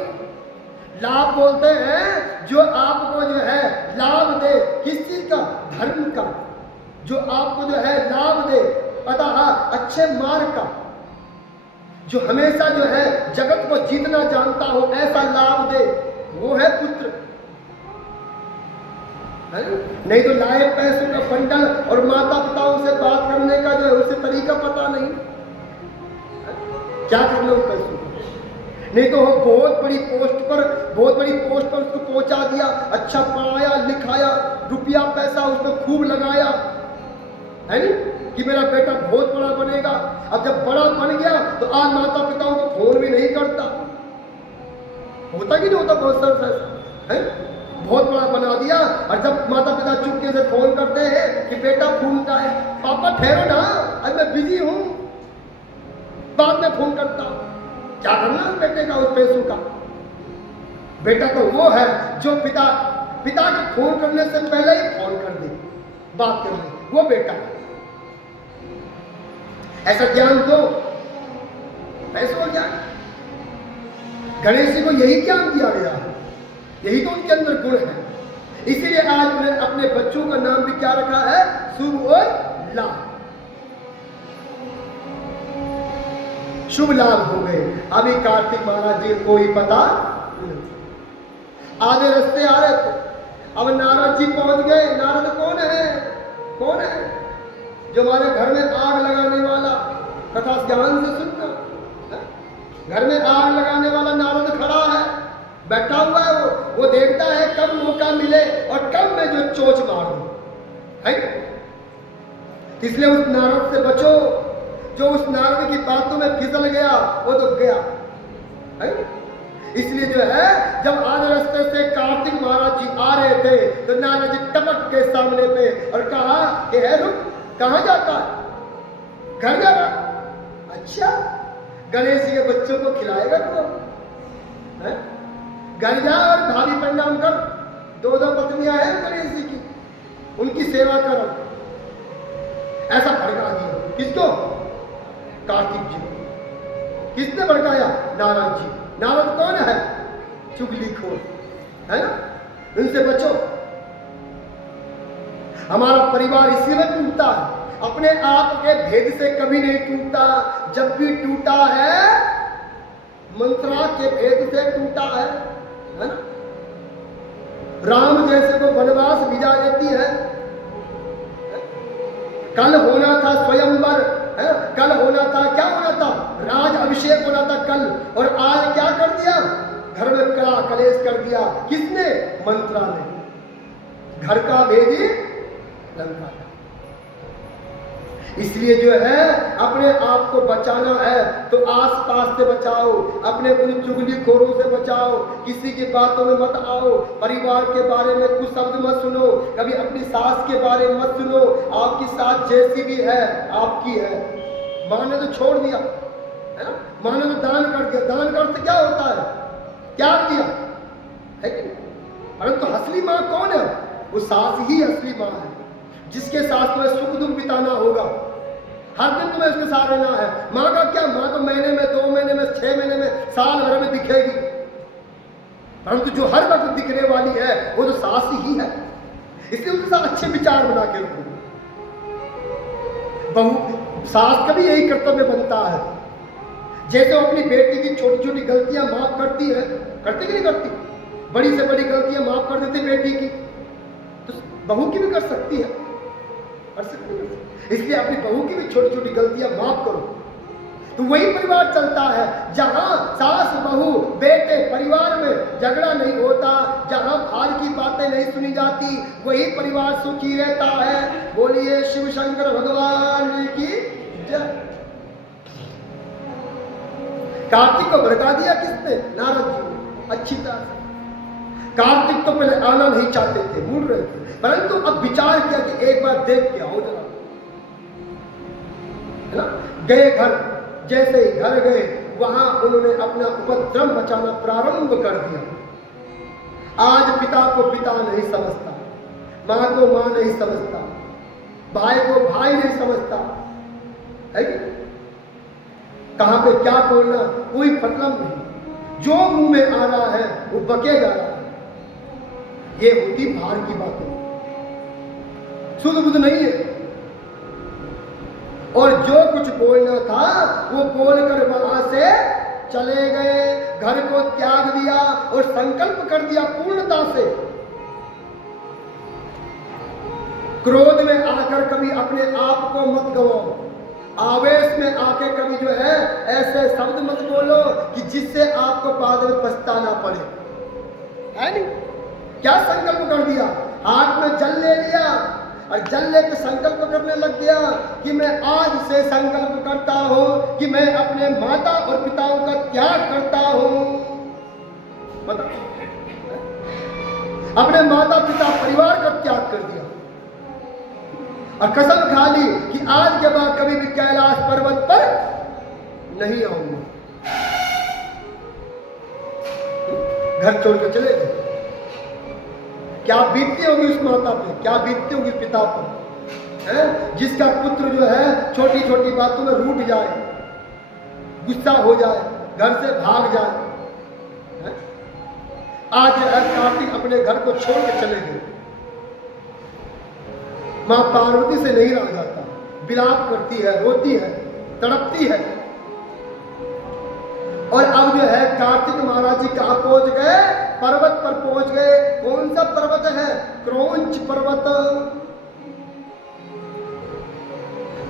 लाभ बोलते हैं जो आपको जो है लाभ दे, किस चीज का? धर्म का, जो आपको जो है लाभ दे, अतः अच्छे मार्ग का, जो हमेशा जो है जगत को जीतना जानता हो, ऐसा लाभ दे, वो है पुत्र। नहीं तो लाए पैसों का बंडल और माता पिताओं से बात करने का जो है उसे तरीका पता नहीं, क्या करना उन पैसों को। नहीं तो वो बहुत बड़ी पोस्ट पर उसको पहुंचा दिया, अच्छा पढ़ाया लिखाया, रुपया पैसा उसको खूब लगाया, है नहीं कि मेरा बेटा बहुत बड़ा बनेगा। अब जब बड़ा बन गया तो आज माता पिताओं को फोन भी नहीं करता, होता कि नहीं होता? बहुत सारा ऐसा है, बहुत बड़ा बना दिया, और जब माता पिता चुपके से फोन करते हैं कि बेटा फोन का है, पापा ठहरो ना, अब मैं बिजी हूं, बाद में फोन करता हूं। क्या करना उस बेटे का, उस पैसों का? बेटा तो वो है जो पिता के फोन करने से पहले ही फोन कर दे, बात कर दे, वो बेटा है। ऐसा ज्ञान दो, पैसों का ज्ञान। गणेश जी को यही ज्ञान दिया गया है, यही तो उनके अंदर गुण है। इसीलिए आज उन्होंने अपने बच्चों का नाम भी क्या रखा है? शुभ और लाभ। शुभ लाभ हो गए। अभी कार्तिक महाराज जी को ही पता, आधे रास्ते आ रहे थे, अब नारद जी पहुंच गए। नारद कौन है? कौन है? जो हमारे घर में आग लगाने वाला, कथा ध्यान से सुनना, घर में आग लगाने वाला नारद खड़ा है, बैठा हुआ है। वो देखता है कब मौका मिले और कब मैं जो चोच मार दूं, है? इसलिए उस नारद से बचो, जो उस नारद की बातों में फिसल गया वो तो गया, है? इसलिए जो है जब आधे रास्ते से कार्तिक महाराज जी आ रहे थे तो नारद जी टपक के सामने पे और कहा कि है रुक, कहां जाता है? घर जा रहा। अच्छा, गणेश जी के बच्चों को खिलाएगा तो, है? घर जा और भाभी प्रणाम कर, दो पत्नियां हैं गणेश जी की, उनकी सेवा करो। ऐसा भड़का दिया। किसको? कार्तिक जी। किसने भड़काया? नारद जी। नारद कौन है? चुगलीखोर, है ना? इनसे बचो। हमारा परिवार इसी में टूटता है, अपने आप के भेद से कभी नहीं टूटता। जब भी टूटा है मंत्रा के भेद से टूटा है ना? राम जैसे को वनवास भिजा देती है। कल होना था स्वयंवर, है? कल होना था, क्या होना था? राज अभिषेक होना था कल, और आज क्या कर दिया? घर में कला कलेश कर दिया। किसने? मंत्रा ने। घर का भेदी लंका का। इसलिए जो है अपने आप को बचाना है तो आसपास से बचाओ, अपने उन चुगलीखोरों से बचाओ, किसी की बातों में मत आओ, परिवार के बारे में कुछ शब्द मत सुनो, कभी अपनी सास के बारे में मत सुनो। आपकी सास जैसी भी है आपकी है, माँ ने तो छोड़ दिया, है ना? माँ ने तो दान कर दिया, दान कर से क्या होता है? क्या किया, है कि नहीं? परंतु असली माँ कौन है? वो सास ही असली माँ है, जिसके साथ तुम्हें सुख दुख बिताना होगा, हर दिन तुम्हें उसके साथ रहना है। माँ का क्या? माँ तो महीने में, 2 महीने में, 6 महीने में, साल भर में दिखेगी, परंतु जो हर वक्त दिखने वाली है वो तो सास ही है। इसलिए उसके साथ अच्छे विचार बना के रखो। बहू सास का भी यही कर्तव्य बनता है, जैसे वो अपनी बेटी की छोटी छोटी गलतियां माफ करती है, करती कि नहीं करती? बड़ी से बड़ी गलतियां माफ कर देती बेटी की, तो बहू की भी कर सकती है, कर सकती है। इसलिए अपनी बहू की भी छोटी छोटी गलतियां माफ करो, तो वही परिवार चलता है जहां सास बहू बेटे परिवार में झगड़ा नहीं होता, जहां फालतू बातें नहीं सुनी जाती, वही परिवार सुखी रहता है। बोलिए शिव शंकर भगवान की जय। कार्तिक को भड़का दिया किसने? नारद जी। अच्छी तरह से कार्तिक तो पहले आना नहीं चाहते थे, भूल रहे थे, परंतु अब विचार किया कि एक बार देख के आओ जरा, है ना? गए घर, जैसे ही घर गए वहां उन्होंने अपना उपद्रव मचाना प्रारंभ कर दिया। आज पिता को पिता नहीं समझता, मां को मां नहीं समझता, भाई को भाई नहीं समझता, है कि कहां पे क्या बोलना कोई मतलब नहीं। जो मुंह में आ रहा है वो बके जा रहा है। ये होती बाहर की बातें, शुद्ध बुद्ध नहीं है। और जो कुछ बोलना था वो बोलकर वहां से चले गए, घर को त्याग दिया और संकल्प कर दिया पूर्णता से। क्रोध में आकर कभी अपने आप को मत गवाओ, आवेश में आके कभी जो है ऐसे शब्द मत बोलो कि जिससे आपको बाद में पछताना पड़े, है नहीं? क्या संकल्प कर दिया, हाथ में जल ले लिया और जल लेकर संकल्प करने लग गया कि मैं आज से संकल्प करता हूं कि मैं अपने माता और पिताओं का त्याग करता हूं। बताओ, अपने माता पिता परिवार का त्याग कर दिया और कसम खा ली कि आज के बाद कभी भी कैलाश पर्वत पर नहीं आऊंगा। घर छोड़कर चले गए। क्या बीतती होगी उस माता पे, क्या बीतती होगी पिता पर, है? जिसका पुत्र जो है छोटी छोटी बातों में रूठ जाए, गुस्सा हो जाए, घर से भाग जाए, है? आज कार्तिक अपने घर को छोड़ के चले गए। मां पार्वती से नहीं रहा जाता, विलाप करती है, रोती है, तड़पती है। और अब जो है कार्तिक महाराज जी कहां पहुंच गए? पर्वत पर पहुंच गए। कौन सा पर्वत है? क्रौंच पर्वत।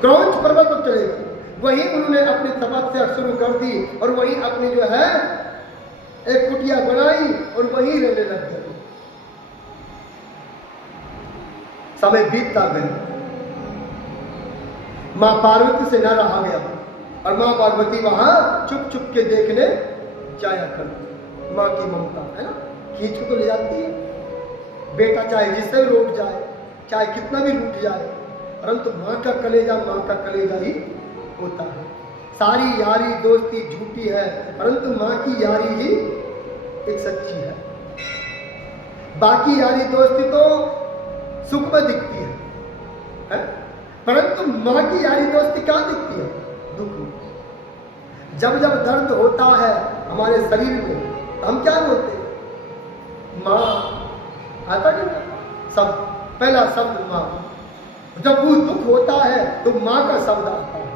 क्रौंच पर्वत पर चले गए। वहीं उन्होंने अपनी तपस्या शुरू कर दी और वहीं अपनी जो है एक कुटिया बनाई और वहीं रहने लग गए। समय बीतता गया, मां पार्वती से न रहा गया और मां पार्वती वहां चुप चुप के देखने जाया करती। मां की ममता है ना, खींच को तो ले जाती है। बेटा चाहे जिससे रूठ जाए, चाहे कितना भी रूठ जाए, परंतु मां का कलेजा ही होता है। सारी यारी दोस्ती झूठी है, परंतु मां की यारी ही एक सच्ची है। बाकी यारी दोस्ती तो सुख में दिखती है? परंतु मां की यारी दोस्ती कहां दिखती है? दुख में। जब जब दर्द होता है हमारे शरीर में तो हम क्या बोलते हैं? मां। आता नहीं सब, पहला शब्द मां। जब वो दुख होता है तो मां का शब्द आता है।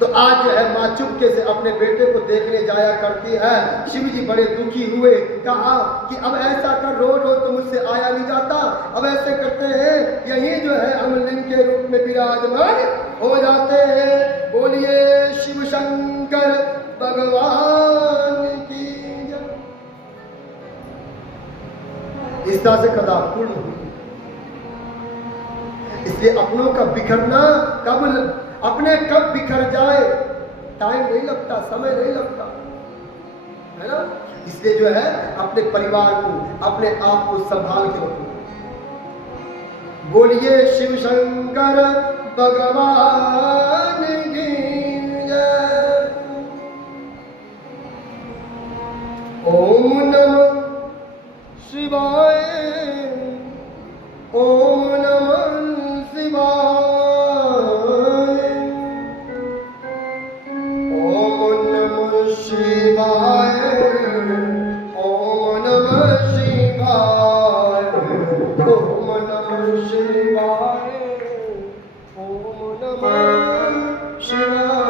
तो आज जो है मां चुपके से अपने बेटे को देखने जाया करती है। शिव जी बड़े दुखी हुए, कहा कि अब ऐसा कर, रो रो तो मुझसे आया नहीं जाता, अब ऐसे करते हैं यही जो है हम लिंग के रूप में विराजमान हो जाते हैं। बोलिए शिव शंकर भगवान की जय। इस तरह से कदा पूर्ण हुई। इसलिए अपनों का बिखरना अपने कब बिखर जाए टाइम नहीं लगता, समय नहीं लगता, है ना? इसलिए जो है अपने परिवार को, अपने आप को संभाल के रखो। बोलिए शिव शंकर भगवान की जय। ओम नमः शिवाय, ओम नमः शिवाय, ओम नमः शिवाय, ओम नमः शिवाय, ओम नमः शिवाय, ओम नमः शिवाय।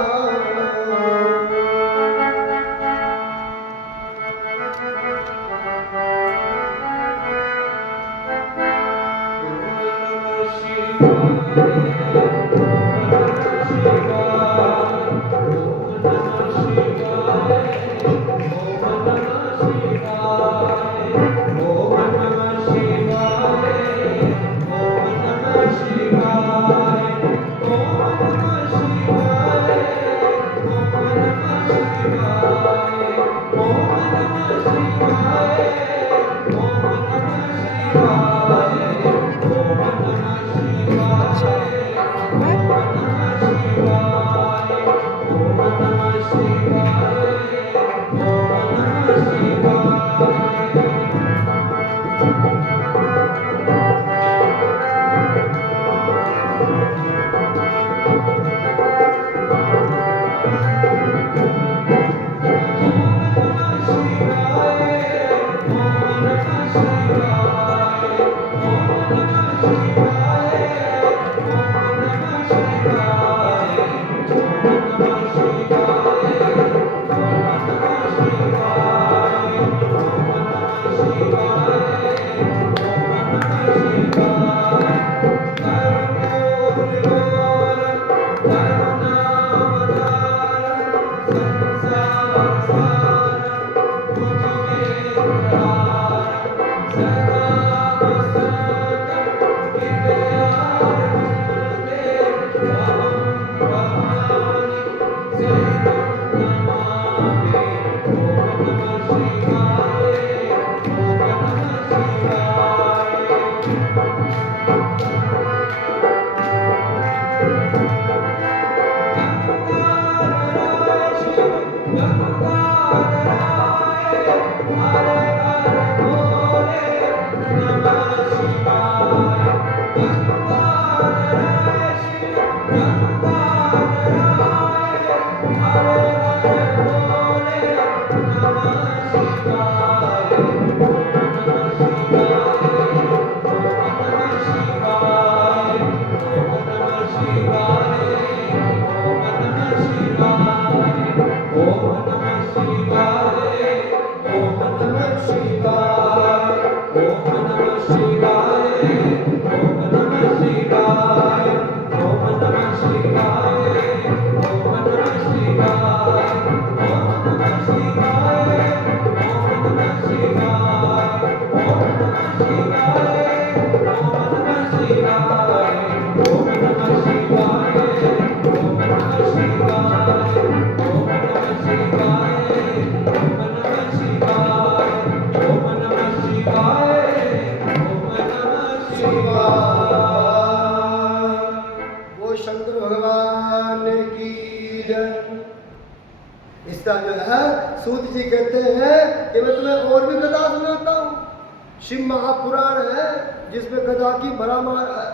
शिव महापुराण है जिसमें गदा की भरामार है,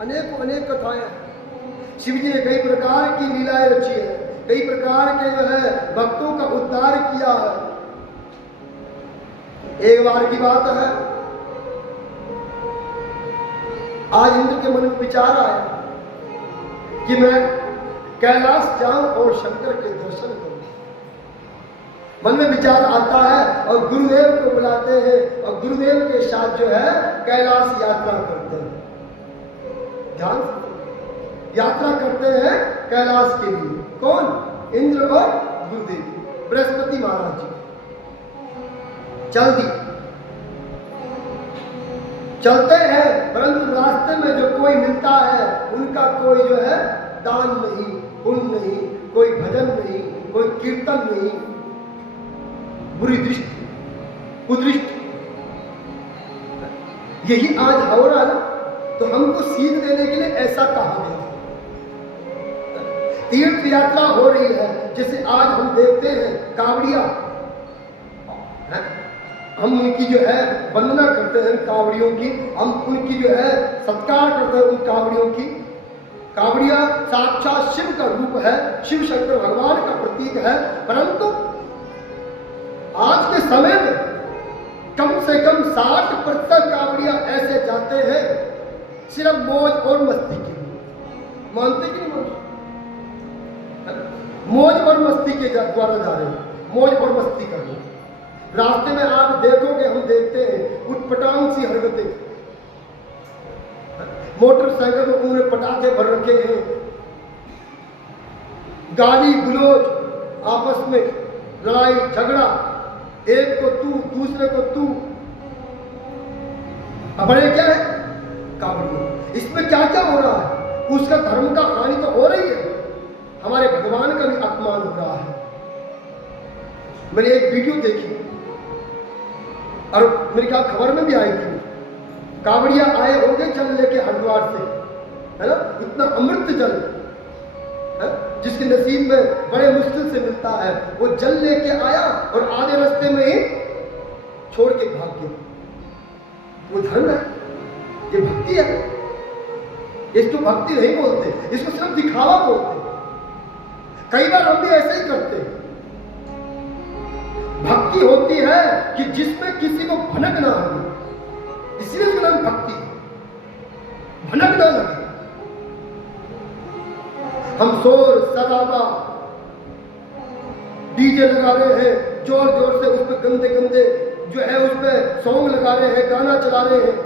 अनेक कथाएं हैं। शिव जी ने कई प्रकार की लीलाएं रची है, कई प्रकार के जो है भक्तों का उद्धार किया है। एक बार की बात है, आज इंद्र के मन में विचार आया कि मैं कैलाश जाऊं और शंकर के दर्शन करूं। मन में विचार आता है और गुरुदेव को बुलाते हैं और गुरुदेव के साथ जो है कैलाश यात्रा करते हैं। ध्यान से यात्रा करते हैं कैलाश के लिए। कौन? इंद्र और गुरुदेव, बृहस्पति महाराज जी। चल दी, चलते हैं, परंतु रास्ते में जो कोई मिलता है उनका कोई जो है दान नहीं, पुण्य नहीं, कोई भजन नहीं, कोई कीर्तन नहीं, बुरी दृष्टि, कुदृष्टि। यही आज हो रहा है। तो हमको सीख देने के लिए ऐसा कहा गया। तीर्थ यात्रा हो रही है, जैसे आज हम देखते हैं कावड़िया, हम उनकी जो है वंदना करते हैं, कावड़ियों की हम उनकी जो है सत्कार करते हैं, उन कावड़ियों की। कावड़िया साक्षात शिव का रूप है, शिव शंकर भगवान का प्रतीक है। परंतु आज के समय में कम से कम 60% कावड़िया ऐसे जाते हैं सिर्फ मौज और मस्ती के लिए। मानते कि नहीं मानते? मौज और मस्ती के द्वारा जा रहे हैं, मौज और मस्ती कर रहे हैं। रास्ते में आप देखोगे, हम देखते हैं उटपटांग सी हरकतें, मोटरसाइकिल में उन्होंने पटाखे भर रखे हैं, गाली गलौज, आपस में लड़ाई झगड़ा, एक को तू दूसरे को तू। अब ये क्या है? कावड़िया। इसमें क्या क्या हो रहा है? उसका धर्म का हानि तो हो रही है, हमारे भगवान का भी अपमान हो रहा है। मैंने एक वीडियो देखी और मेरी कहा खबर में भी आई थी, कावड़िया आए होंगे जल लेके हरिद्वार से, है ना, इतना अमृत जल है जिसके नसीब में बड़े मुश्किल से मिलता है, वो जल लेके आया और आधे रास्ते में ही छोड़ के भाग गया। वो धर्म है? ये भक्ति है? इसको भक्ति नहीं बोलते, इसको सिर्फ दिखावा बोलते। कई बार हम भी ऐसे ही करते हैं। भक्ति होती है कि जिसमें किसी को भनक ना लगे, इसलिए उसका नाम भक्ति, भनक ना लगे। हम शोर शराबा डीजे लगा रहे हैं, जोर जोर से उस पर गंदे गंदे जो है उस पर सॉन्ग लगा रहे हैं, गाना चला रहे हैं,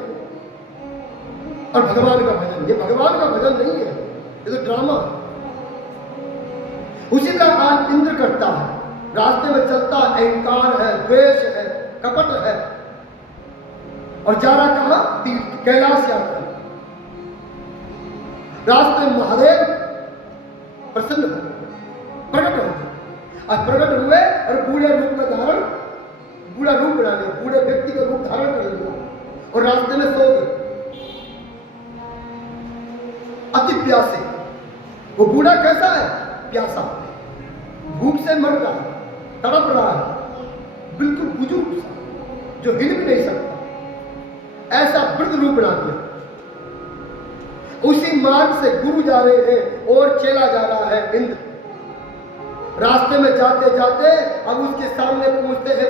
और भगवान का भजन, ये भगवान का भजन नहीं है, ये तो ड्रामा है। उसी तरह आज इंद्र करता है, रास्ते में चलता अहंकार है, द्वेष है, कपट है, और जा रहा कहां? तीर्थ, कैलाश यात्रा। रास्ते में महादेव प्रसन्न हो, प्रकट हो गए, और प्रकट हुए और बूढ़े रूप में धारण, बूढ़ा रूप बना लिया, बूढ़े व्यक्ति का रूप धारण कर लिया और रास्ते में सो गए अति प्यासे। वो बूढ़ा कैसा है? प्यासा, भूख से मर रहा है, तड़प रहा है, बिल्कुल बुजुर्ग सा जो हिल भी नहीं सकता, ऐसा वृद्ध रूप बना दिया। उसी मार्ग से गुरु जा रहे हैं और चेला जा रहा है इंद्र। रास्ते में जाते जाते अब उसके सामने पहुंचते हैं,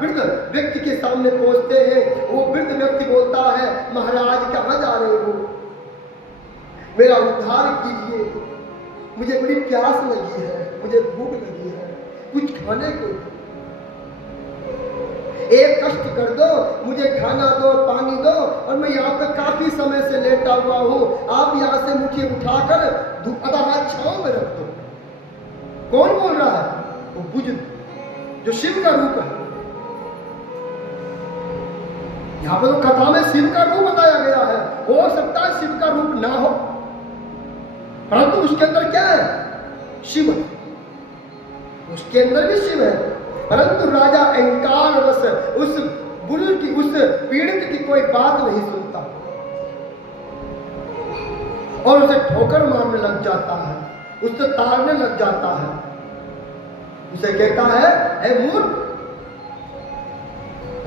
वृद्ध व्यक्ति के सामने पहुंचते हैं। वो वृद्ध व्यक्ति बोलता है, महाराज कहाँ जा रहे हो? मेरा उद्धार कीजिए, मुझे बड़ी प्यास लगी है, मुझे भूख लगी है, कुछ खाने को एक कष्ट कर दो, मुझे खाना दो, पानी दो, और मैं यहाँ पे काफी समय से लेटा हुआ हूँ, आप यहाँ से मुझे उठाकर धूपदार छांव में रख दो। कौन बोल रहा है? वो बुजुर्ग जो शिव का रूप है। यहाँ पर तो कथा में शिव का रूप बताया गया है, हो सकता है शिव का रूप ना हो, परंतु उसके अंदर क्या है? शिव है, उसके अंदर भी शिव है। परंतु राजा अहंकार बस उस बुजुर्ग की, उस पीड़ित की कोई बात नहीं सुनता और उसे ठोकर मारने लग जाता है, उससे ताड़ने लग जाता है। उसे कहता है, ऐ मूर्ख,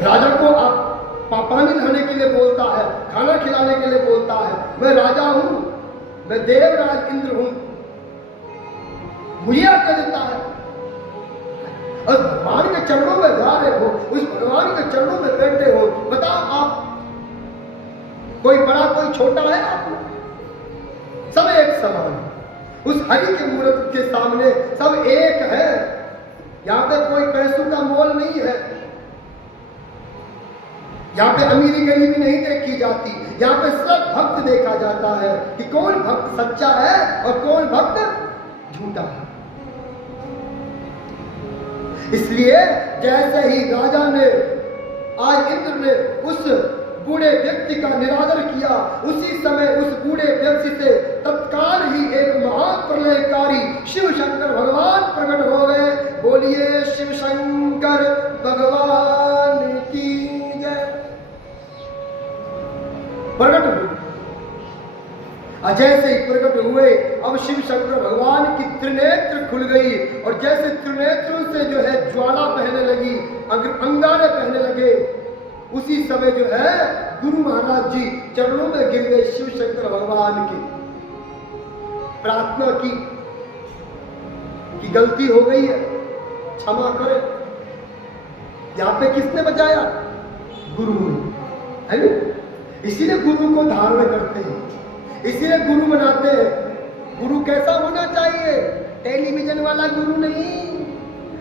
राजा को आप बोलता है, खाना खिलाने के लिए बोलता है। मैं राजा हूं, मैं देवराज इंद्र हूं, मुझे आज्ञा देता है। और भगवान के चरणों में जा रहे हो, उस भगवान के चरणों में बैठे हो। बताओ आप, कोई बड़ा कोई छोटा है? आप सब एक समान है। उस हरि के मूर्त के सामने सब एक है। यहाँ पे कोई पैसों का मोल नहीं है, यहाँ पे अमीरी गरीबी नहीं देखी जाती। यहाँ पे सब भक्त देखा जाता है कि कौन भक्त सच्चा है और कौन भक्त झूठा है। इसलिए जैसे ही राजा ने, आज इंद्र ने उस बूढ़े व्यक्ति का निरादर किया, उसी समय उस बूढ़े व्यक्ति से तत्काल ही एक महाप्रलयकारी शिव शंकर भगवान प्रकट हो गए। बोलिए शिव शंकर भगवान की जय। प्रकट हुए, जैसे ही प्रकट हुए, अब शिव शंकर भगवान की त्रिनेत्र खुल गई और जैसे त्रिनेत्रों से जो है ज्वाला बहने लगी, अंगारे बहने लगे। उसी समय जो है गुरु महाराज जी चरणों में गिर गए, शिव शंकर भगवान की प्रार्थना की कि गलती हो गई है, क्षमा करें। यहां पे किसने बचाया? गुरु ने, है ना? इसीलिए गुरु को धारण करते हैं, इसीलिए गुरु बनाते हैं। गुरु कैसा होना चाहिए? टेलीविजन वाला गुरु नहीं,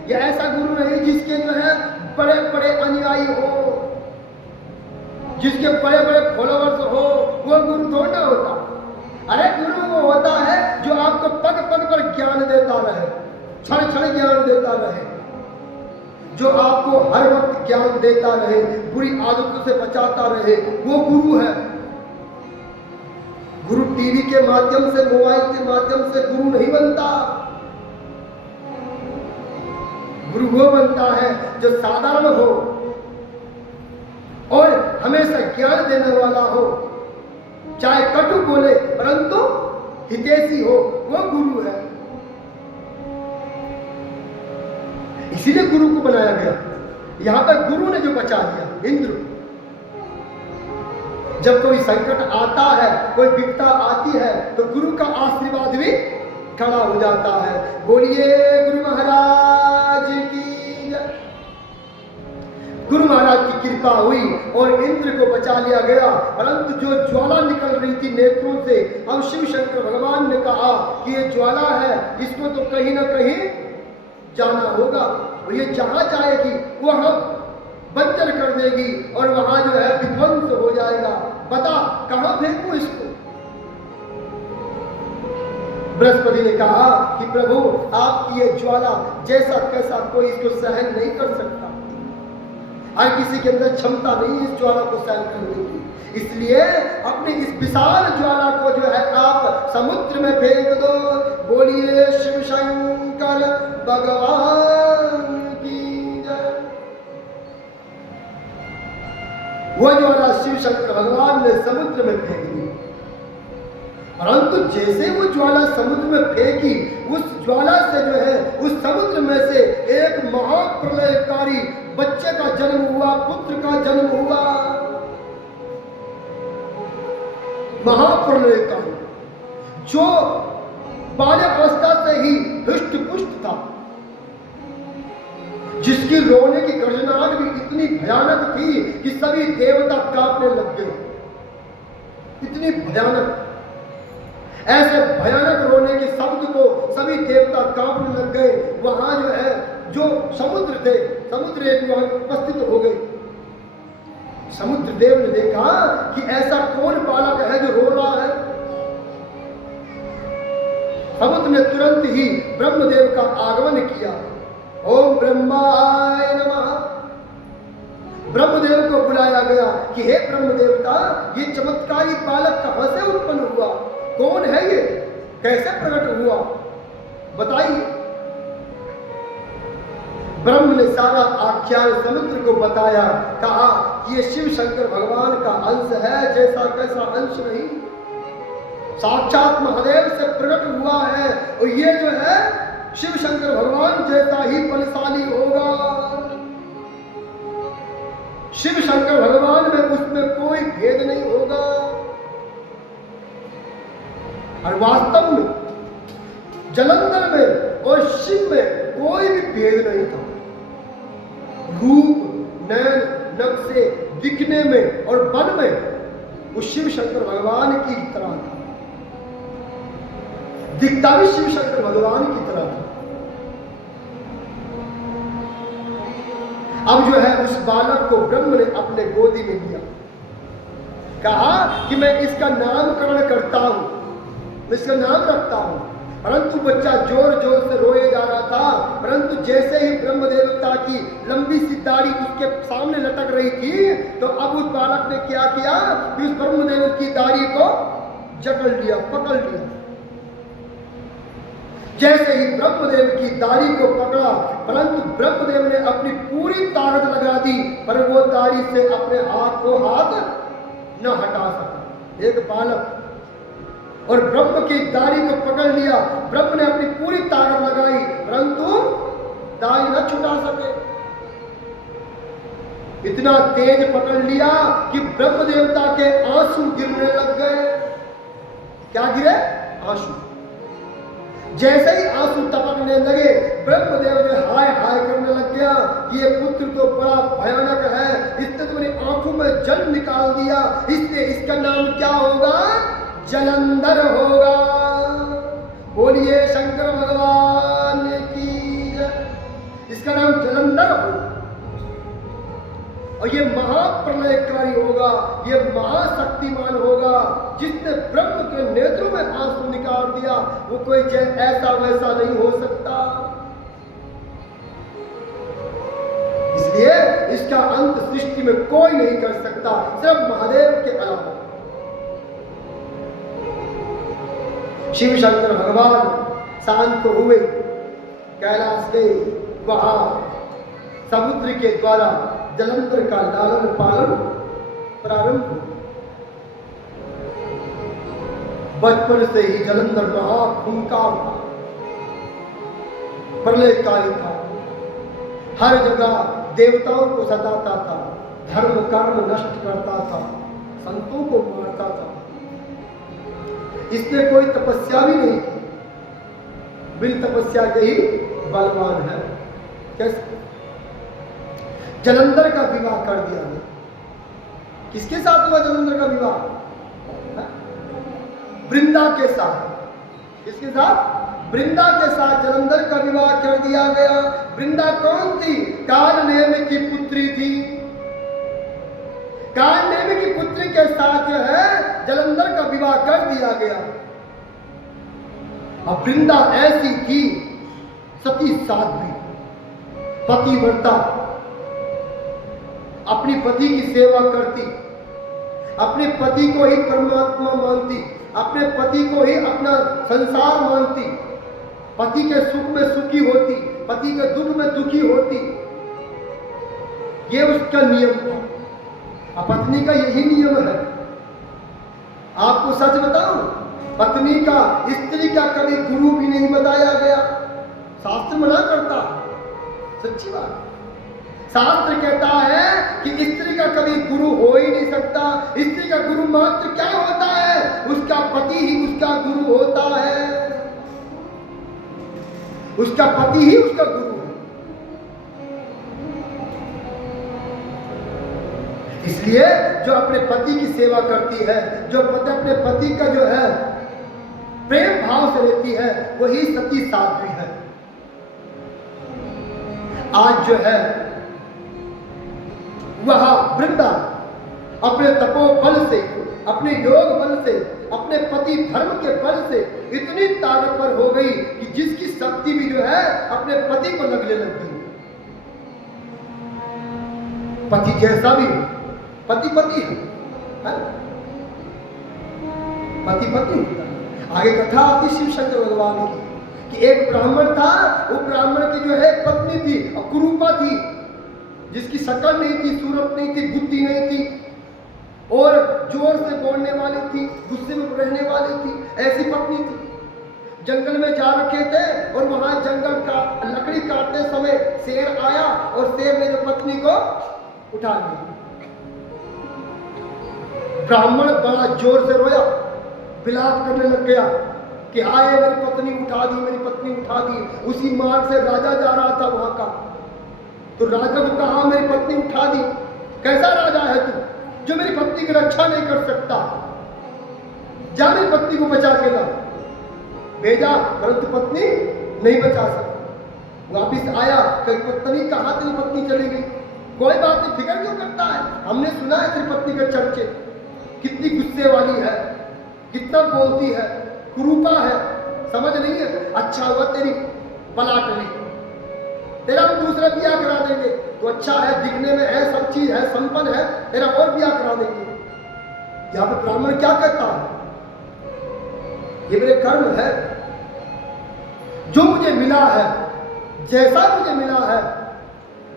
या ऐसा गुरु नहीं जिसके जो है बड़े बड़े अनुयायी हो, जिसके बड़े बड़े फॉलोवर्स हो, वो गुरु थोड़ा होता। अरे गुरु वो होता है जो आपको पग पग पर ज्ञान देता रहे, क्षण क्षण ज्ञान देता रहे, जो आपको हर वक्त ज्ञान देता रहे, बुरी आदतों से बचाता रहे, वो गुरु है। गुरु टीवी के माध्यम से, मोबाइल के माध्यम से गुरु नहीं बनता। गुरु वो बनता है जो साधारण हो और हमेशा ज्ञान देने वाला हो, चाहे कटु बोले परंतु हितैषी हो, वो गुरु है। इसीलिए गुरु को बनाया गया। यहां पर गुरु ने जो बचा लिया, इंद्र। जब कोई संकट आता है, कोई विपदा आती है, तो गुरु का आशीर्वाद भी खड़ा हो जाता है। बोलिए गुरु महाराज की जय। गुरु महाराज की कृपा हुई और इंद्र को बचा लिया गया। परंतु जो ज्वाला निकल रही थी नेत्रों से, अब शिव शंकर भगवान ने कहा कि ये ज्वाला है, इसको तो कहीं ना कहीं जाना होगा, और ये जहां जाएगी वो हम बंजर कर देगी और वहां जो है विध्वंस हो जाएगा। बता कहां फेंकूं इसको? बृहस्पति ने कहा कि प्रभु आपकी ये ज्वाला जैसा कैसा कोई इसको सहन नहीं कर सकता, हर किसी के अंदर क्षमता नहीं इस ज्वाला को सहन करने की। इसलिए अपनी इस विशाल ज्वाला को जो है आप समुद्र में फेंक दो। बोलिए शिव शंकर भगवान की जय। वो ज्वाला शिव शंकर भगवान ने समुद्र में फेंक दी। परंतु जैसे वो ज्वाला समुद्र में फेंकी, उस ज्वाला से जो है उस समुद्र में से एक महाप्रलयकारी बच्चे का जन्म हुआ, पुत्र का जन्म हुआ। महाप्रलयकारी जो बाल्यावस्था से ही हृष्ट पुष्ट था, जिसकी रोने की गर्जनाहट भी इतनी भयानक थी कि सभी देवता कांपने लग गए। इतनी भयानक, ऐसे भयानक रोने के शब्द को सभी देवता कांपने लग गए। वहां जो है जो समुद्र थे, समुद्र एक वहां उपस्थित हो गए। समुद्र देव ने देखा कि ऐसा कौन बालक है जो रो रहा है। समुद्र ने तुरंत ही ब्रह्मदेव का आगमन किया। ओम ब्रह्माय नमः। ब्रह्मदेव को बुलाया गया कि हे ब्रह्मदेवता, ये चमत्कारी बालक कहां से उत्पन्न हुआ, कौन है ये, कैसे प्रकट हुआ, बताइए। ब्रह्म ने सारा आख्यान समुद्र को बताया, कहा कि ये शिव शंकर भगवान का अंश है, जैसा कैसा अंश नहीं, साक्षात महादेव से प्रकट हुआ है, और ये जो है शिव शंकर भगवान जैसा ही बलशाली होगा। शिव शंकर भगवान में उसमें कोई भेद नहीं होगा। और वास्तव में जलंधर में और शिव में कोई भी भेद नहीं था। रूप, नैन, नक्शे, दिखने में और बन में वो शिव शंकर भगवान की तरह था। दिखता भी शिव शंकर भगवान की तरह था। अब जो है उस बालक को ब्रह्म ने अपने गोदी में लिया, कहा कि मैं इसका नामकरण करता हूं, मैं इसका नाम रखता हूं। परंतु बच्चा जोर जोर से रोए जा रहा था। परंतु जैसे ही ब्रह्म देवता की लंबी सी दाढ़ी उसके सामने लटक रही थी, तो अब उस बालक ने क्या किया कि उस ब्रह्मदेव की दाढ़ी को जकड़ लिया, पकड़ लिया। जैसे ही ब्रह्मदेव की दाढ़ी को पकड़ा, परंतु ब्रह्मदेव ने अपनी पूरी ताकत लगा दी, पर वो दाढ़ी से अपने हाथ को हाथ न हटा सका। एक बालक और ब्रह्म की दाढ़ी को पकड़ लिया, ब्रह्म ने अपनी पूरी ताकत लगाई, परंतु दाढ़ी न छुटा सके। इतना तेज पकड़ लिया कि ब्रह्म देवता के आंसू गिरने लग गए। क्या गिरे? आंसू। जैसे ही आंसू टपकने लगे, ब्रह्मदेव जो हाय हाय करने लग गया, ये पुत्र तो बड़ा भयानक है, इसने तो मेरी आंखों में जल निकाल दिया, इसलिए इसका नाम क्या होगा? जलंधर होगा। बोलिए शंकर भगवान की जय। इसका नाम जलंधर होगा और ये महाप्रलयकारी होगा, ये महाशक्तिमान होगा, जिसने ब्रह्म के नेत्रों में आंसू निकाल दिया। वो कोई ऐसा वैसा नहीं हो सकता, इसलिए इसका अंत सृष्टि में कोई नहीं कर सकता, सिर्फ महादेव के अलावा। शिव शंकर भगवान शांत हुए, कैलाश गए, वहां समुद्र के द्वारा जलंधर का लालन पालन प्रारंभ हुआ। बचपन से ही जलंधर महाखुंखार था, प्रलयकारी था, हर जगह देवताओं को सताता था, धर्म कर्म नष्ट करता था, संतों को मारता था। इसने कोई तपस्या भी नहीं की, बिन तपस्या के ही बलवान है। कैसे? जलंधर का विवाह कर दिया गया। किसके साथ हुआ जलंधर का विवाह? वृंदा के साथ। किसके साथ? वृंदा के साथ जलंधर का विवाह कर दिया गया। वृंदा कौन थी? कालनेमि की पुत्री थी। कालनेमि की पुत्री के साथ जो है जलंधर का विवाह कर दिया गया। अब वृंदा ऐसी थी, सती साध्वी, पतिव्रता, अपनी पति की सेवा करती, अपने पति को ही परमात्मा मानती, अपने पति को ही अपना संसार मानती, पति के सुख में सुखी होती, पति के दुख में दुखी होती। ये उसका नियम था। पत्नी का यही नियम है। आपको सच बताऊं, पत्नी का स्त्री का कभी गुरु भी नहीं बताया गया। शास्त्र मना करता, सच्ची बात। शास्त्र कहता है कि स्त्री का कभी गुरु हो ही नहीं सकता। स्त्री का गुरु मात्र क्या होता है? उसका पति ही उसका गुरु होता है। उसका पति ही उसका गुरु है। इसलिए जो अपने पति की सेवा करती है, जो अपने पति का जो है प्रेम भाव से रहती है, वही सती साध्वी है। आज जो है वह वृंदा अपने तपोबल से, अपने योग बल से, अपने पति धर्म के बल से इतनी ताकतवर हो गई कि जिसकी शक्ति भी जो है अपने पति को लगने लग गई। पति जैसा भी हो, पति पति है, पति पति। आगे कथा आती शिव शंकर भगवान की कि एक ब्राह्मण था, वो ब्राह्मण की जो है पत्नी थी, कुरूपा थी, जिसकी शक्ल नहीं थी, सूरत नहीं थी, बुद्धि नहीं थी और जोर से बोलने वाली थी, गुस्से में रहने वाली थी। ऐसी पत्नी थी। जंगल में जा रखे थे और वहां जंगल का लकड़ी काटते समय शेर आया और शेर ने जो पत्नी को उठा लिया। ब्राह्मण बड़ा जोर से रोया, विलाप करने लग गया कि आए मेरी पत्नी उठा दी, मेरी पत्नी उठा दी। उसी मार्ग से राजा जा रहा था वहां का, तो राजा को कहा मेरी पत्नी उठा दी। कैसा राजा है तू जो मेरी पत्नी की रक्षा नहीं कर सकता? जा मेरी पत्नी को बचा के ला। भेजा, परंतु पत्नी नहीं बचा सका। वापिस आया, कहीं पत्नी कहाँ तेरी पत्नी चली गई? कोई बात नहीं, फिक्र क्यों करता है? हमने सुना है तेरी पत्नी के चर्चे, कितनी गुस्से वाली है, कितना बोलती है, कुरूपा है, समझ नहीं है। अच्छा हुआ तेरी बला टली, तेरा हम दूसरा ब्याह करा देंगे। तो अच्छा है, दिखने में है, सब चीज है, संपन्न है, तेरा और ब्याह करा देंगे। यहाँ पे ब्राह्मण क्या कहता है? ये मेरे कर्म है, जो मुझे मिला है, जैसा मुझे मिला है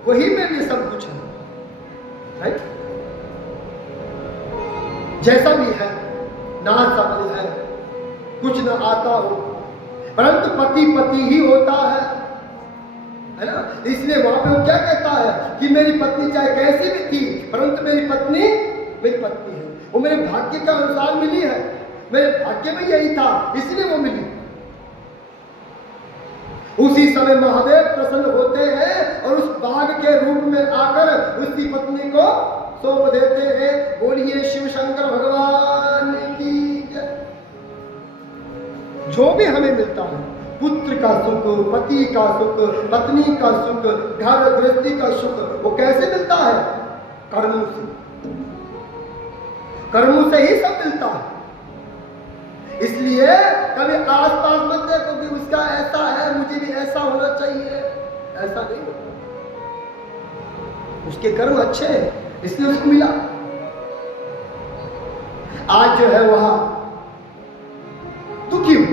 वही मेरे लिए सब कुछ है, राइट? जैसा भी है, ना समझ है, कुछ न आता हो, परंतु पति पति ही होता है ना? इसलिए वहां पे वो क्या कहता है कि मेरी पत्नी चाहे कैसी भी थी, परंतु मेरी पत्नी मेरी पत्नी है, वो मेरे भाग्य के अनुसार मिली है, मेरे भाग्य में यही था, इसलिए वो मिली। उसी समय महादेव प्रसन्न होते हैं और उस बाघ के रूप में आकर उसकी पत्नी को सौंप देते हैं। बोलिए शिव शंकर भगवान की जय। जो भी हमें मिलता है, पुत्र का सुख, पति का सुख, पत्नी का सुख, घर गृहस्थी का सुख, वो कैसे मिलता है? कर्मों से। कर्मों से ही सब मिलता है। इसलिए कभी आस पास मत देखो कि उसका ऐसा है, मुझे भी ऐसा होना चाहिए, ऐसा नहीं होता। उसके कर्म अच्छे हैं, इसलिए उसको मिला। आज जो है वहां दुखी हूं।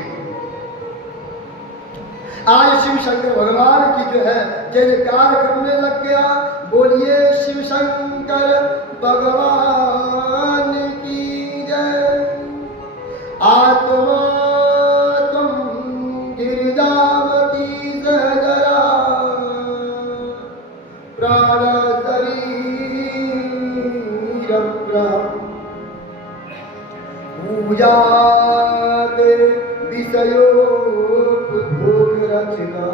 आज शिव शंकर भगवान की जो है जयकार करने लग गया। बोलिए शिव शंकर भगवान की जय। आत्मा तुम गिरिजावती सहजरा, प्राण शरीर पूजा विषयोपभोग रचना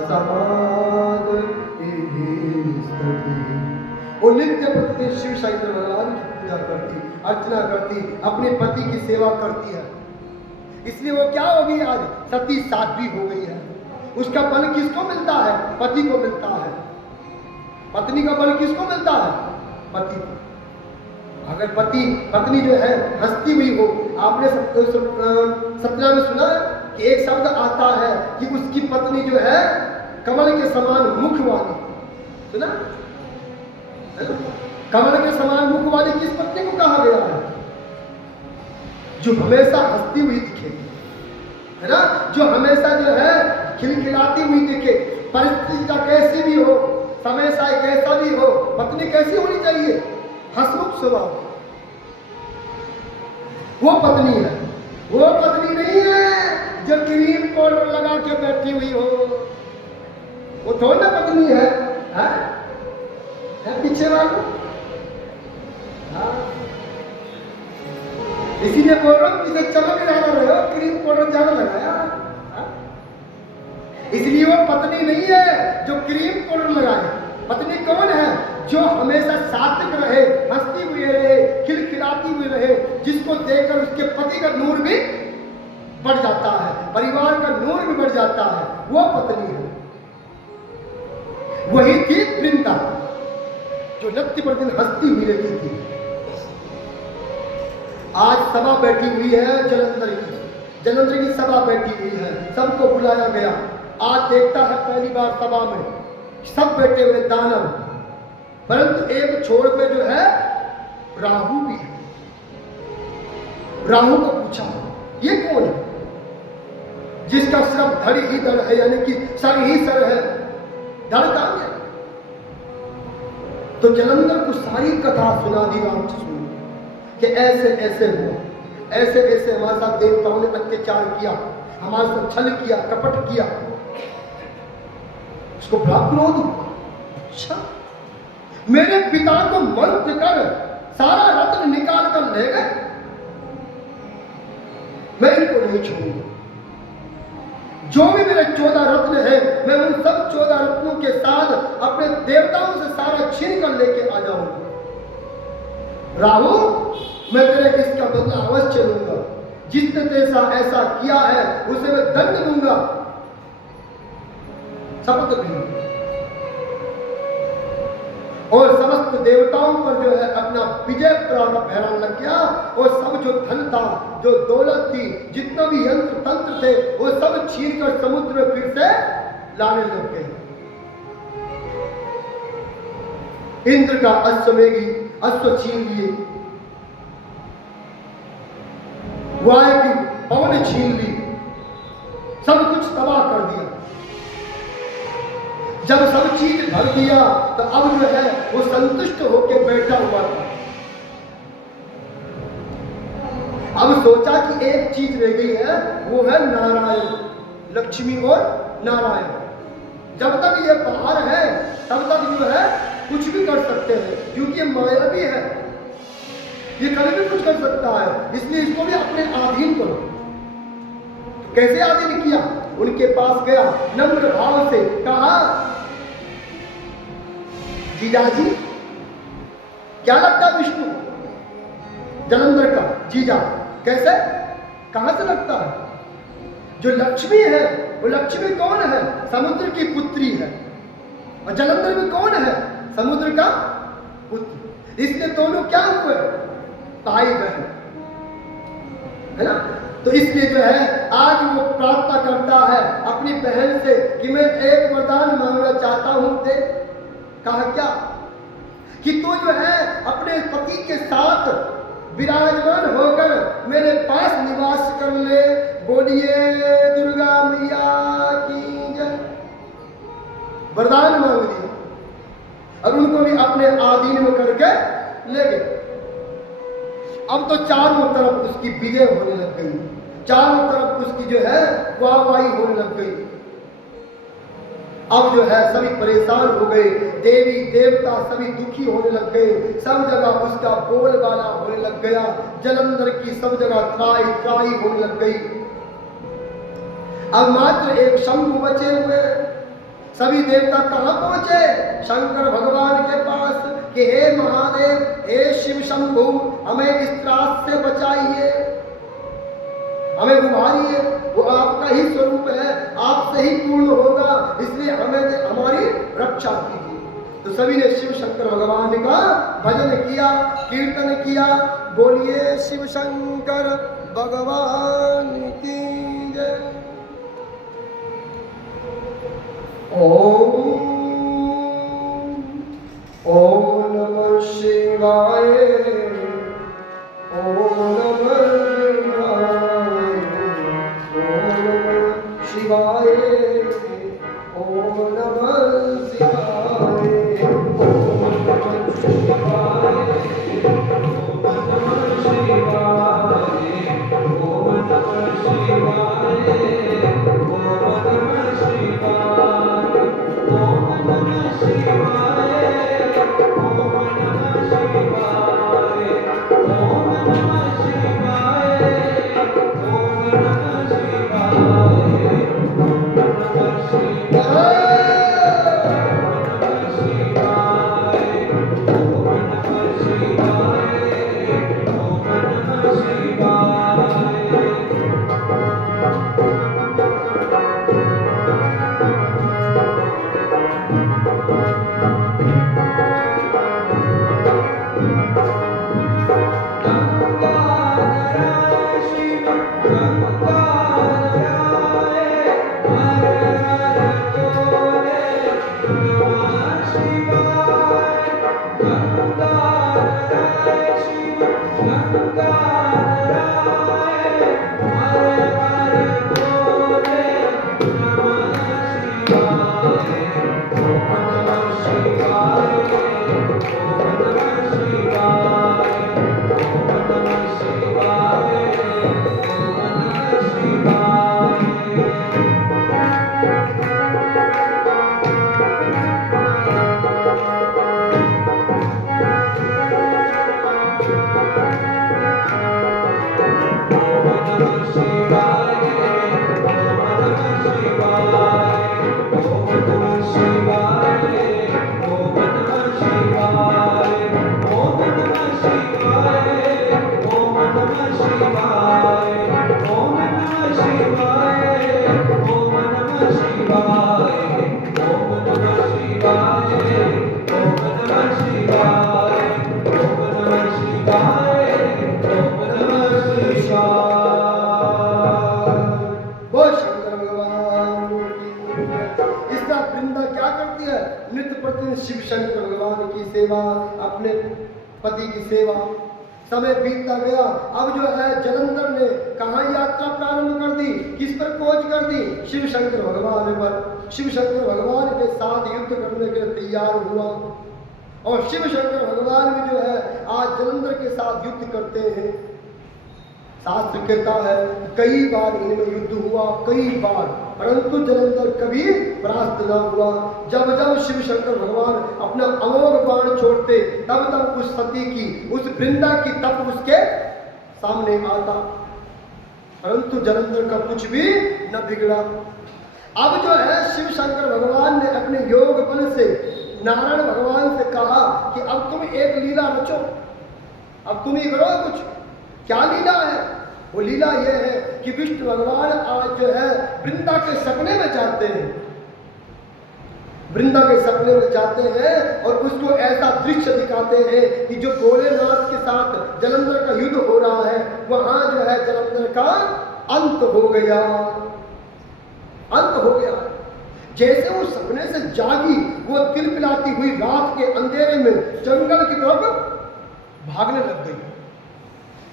समाद। वो नित्य प्रति शिव शंकर भगवान की पूजा करती, अर्चना करती, अपने पति की सेवा करती है। इसलिए वो क्या हो गई? आज सती साध्वी हो गई है। उसका बल किसको मिलता है? पति को मिलता है। पत्नी का बल किसको मिलता है? पति को। अगर पति पत्नी जो है हंसती हुई हो, आपने सपना में सुना कि एक शब्द आता है कि उसकी पत्नी जो है कमल के समान मुख वाली, सुना? कमल के समान मुख वाली किस पत्नी को कहा गया है? जो हमेशा हंसती हुई दिखे, है ना? जो हमेशा जो है खिलखिलाती हुई दिखे, परिस्थिति का कैसी भी हो, समय सा कैसा भी हो, पत्नी कैसी होनी चाहिए? हंसमुख स्वभाव। वो पत्नी है, वो पत्नी नहीं है जो क्रीम पाउडर लगा के बैठी हुई हो। वो थोड़ी ना पत्नी है, पीछे वाला। इसीलिए बोल रहा हूं, इसे चमक ज्यादा रहे हो, क्रीम पाउडर ज्यादा लगाया। इसलिए वो पत्नी नहीं है जो क्रीम पाउडर लगाए। पत्नी कौन है? जो हमेशा सात्विक रहे, हंसती हुई रहे, खिलखिलाती हुई रहे, जिसको देखकर उसके पति का नूर भी बढ़ जाता है, परिवार का नूर भी बढ़ जाता है, वो पत्नी है। वही थी वृंदा जो नित्य प्रतिदिन हंसती हुई रहती थी। आज सभा बैठी हुई है जलंधर की सभा बैठी हुई है, सबको बुलाया गया। आज देखता है पहली बार सभा में सब बैठे हुए दानव, परंतु एक छोर पे जो है राहु भी है। राहु को पूछा ये कौन है जिसका सिर्फ धड़ ही धड़ है, यानी कि सर ही सर है, धड़ कहां है? तो जलंधर को सारी कथा सुना दी रामचंद्र कि ऐसे ऐसे हुआ, ऐसे ऐसे हमारे साथ देवताओं ने अत्याचार किया, हमारे साथ छल किया, कपट किया। उसको बड़ा क्रोध। अच्छा, मेरे पिता को मंत्र कर सारा रत्न निकाल कर ले गए, मैं इनको नहीं छोड़ूंगा। जो भी मेरे 14 रत्न हैं, मैं उन सब 14 रत्नों के साथ अपने देवताओं से सारा छीन कर लेके आ जाऊंगा। राहु, मैं तेरे इसका बदला अवश्य लूंगा। जिसने तेरा ऐसा किया है उसे मैं दंड दूंगा। शपथ ली और समस्त देवताओं पर जो है अपना विजय फहराने लग गया। और सब जो धन था, जो दौलत थी, जितना भी यंत्र तंत्र थे, वो सब छीन कर समुद्र में फिर से लाने लग गए। इंद्र का अश्वमेघी अश्व छीन लिए, वायु की पवन छीन ली, सब कुछ तबाह कर दिया। जब सब चीज भर दिया तो अब जो है वो संतुष्ट होकर बैठा हुआ था। अब सोचा कि एक चीज रह गई है, वो है नारायण, लक्ष्मी और नारायण। जब तक ये बाहर है तब तक जो है कुछ भी कर सकते हैं, क्योंकि ये माया भी है, ये कभी भी कुछ कर सकता है, इसलिए इसको भी अपने अधीन करो। तो कैसे अधीन किया? उनके पास गया, नम्र भाव से कहा, जीजाजी, क्या लगता है विष्णु जलंधर का जीजा? कैसे, कहां से लगता है? जो लक्ष्मी है वो लक्ष्मी कौन है? समुद्र की पुत्री है। और जलंधर में कौन है? समुद्र का पुत्र। इसलिए दोनों क्या हुए? भाई बहन, है ना? तो इसलिए जो है आज वो प्रार्थना करता है अपनी बहन से कि मैं एक वरदान मांगना चाहता हूं, दे। कहा क्या? कि तू जो है अपने पति के साथ विराजमान होकर मेरे पास निवास कर ले। बोलिए दुर्गा मैया की जय। वरदान मांग दिया और उनको भी अपने आधीन में करके ले गए। अब तो चारों तरफ उसकी विजय होने लग गई, चारों तरफ उसकी जो है वाहवाही होने लग गई। अब जो है सभी परेशान हो गए, देवी देवता सभी दुखी होने लग गए, सब जगह उसका बोलबाला होने लग गया। जलंधर की सब जगह त्राही त्राही होने लग गई। अब मात्र एक शंभु बचे हुए। सभी देवता कहां पहुंचे? शंकर भगवान के पास कि हे महादेव, हे शिव शंभु, हमें इस त्रास से बचाइए, हमें उभारिए। वो आपका ही स्वरूप है, आपसे ही पूर्ण होगा, इसलिए हमें हमारी रक्षा कीजिए। तो सभी ने शिव शंकर भगवान का भजन किया, कीर्तन किया। बोलिए शिव शंकर भगवान की जय। ओम ओम नमः शिवाय, ओम नमः शिवाय, ओम नमः शिवाय, ओम नमः शिवाय, ओम नमः शिवाय, ओम नमः शिवाय, ओम नमः शिवाय, ओम नमः शिवाय। शिव शंकर भगवान की सेवा, अपने पति की सेवा। समय बीतता गया। अब जो है जलंधर ने कहाँ यात्रा प्रारंभ कर दी, किस पर खोज कर दी? शिव शंकर भगवान पर। शिव शंकर भगवान के साथ युद्ध करने के लिए तैयार हुआ और शिव शंकर भगवान भी जो है आज जलंधर के साथ युद्ध करते हैं। शास्त्र कहता है कई बार इनमें युद्ध हुआ, कई बार, परंतु जलंधर कभी परास्त न हुआ। जब जब शिव शंकर भगवान अपना अमोघ बाण छोड़ते तब तब उस सती की, उस वृंदा की तप उसके सामने आता, परंतु जलंधर का कुछ भी न बिगड़ा। अब जो है शिव शंकर भगवान ने अपने योग बल से नारायण भगवान से कहा कि अब तुम एक लीला रचो, अब तुम ही करो कुछ। क्या लीला है? वो लीला ये है कि विष्णु भगवान आज जो है वृंदा के सपने में जाते हैं, वृंदा के सपने में जाते हैं और उसको ऐसा दृश्य दिखाते हैं कि जो भोलेनाथ के साथ जलंधर का युद्ध हो रहा है वहां जो है जलंधर का अंत हो गया, अंत हो गया। जैसे वो सपने से जागी, वो तिलमिलाती हुई रात के अंधेरे में जंगल की तरफ भागने लग गई।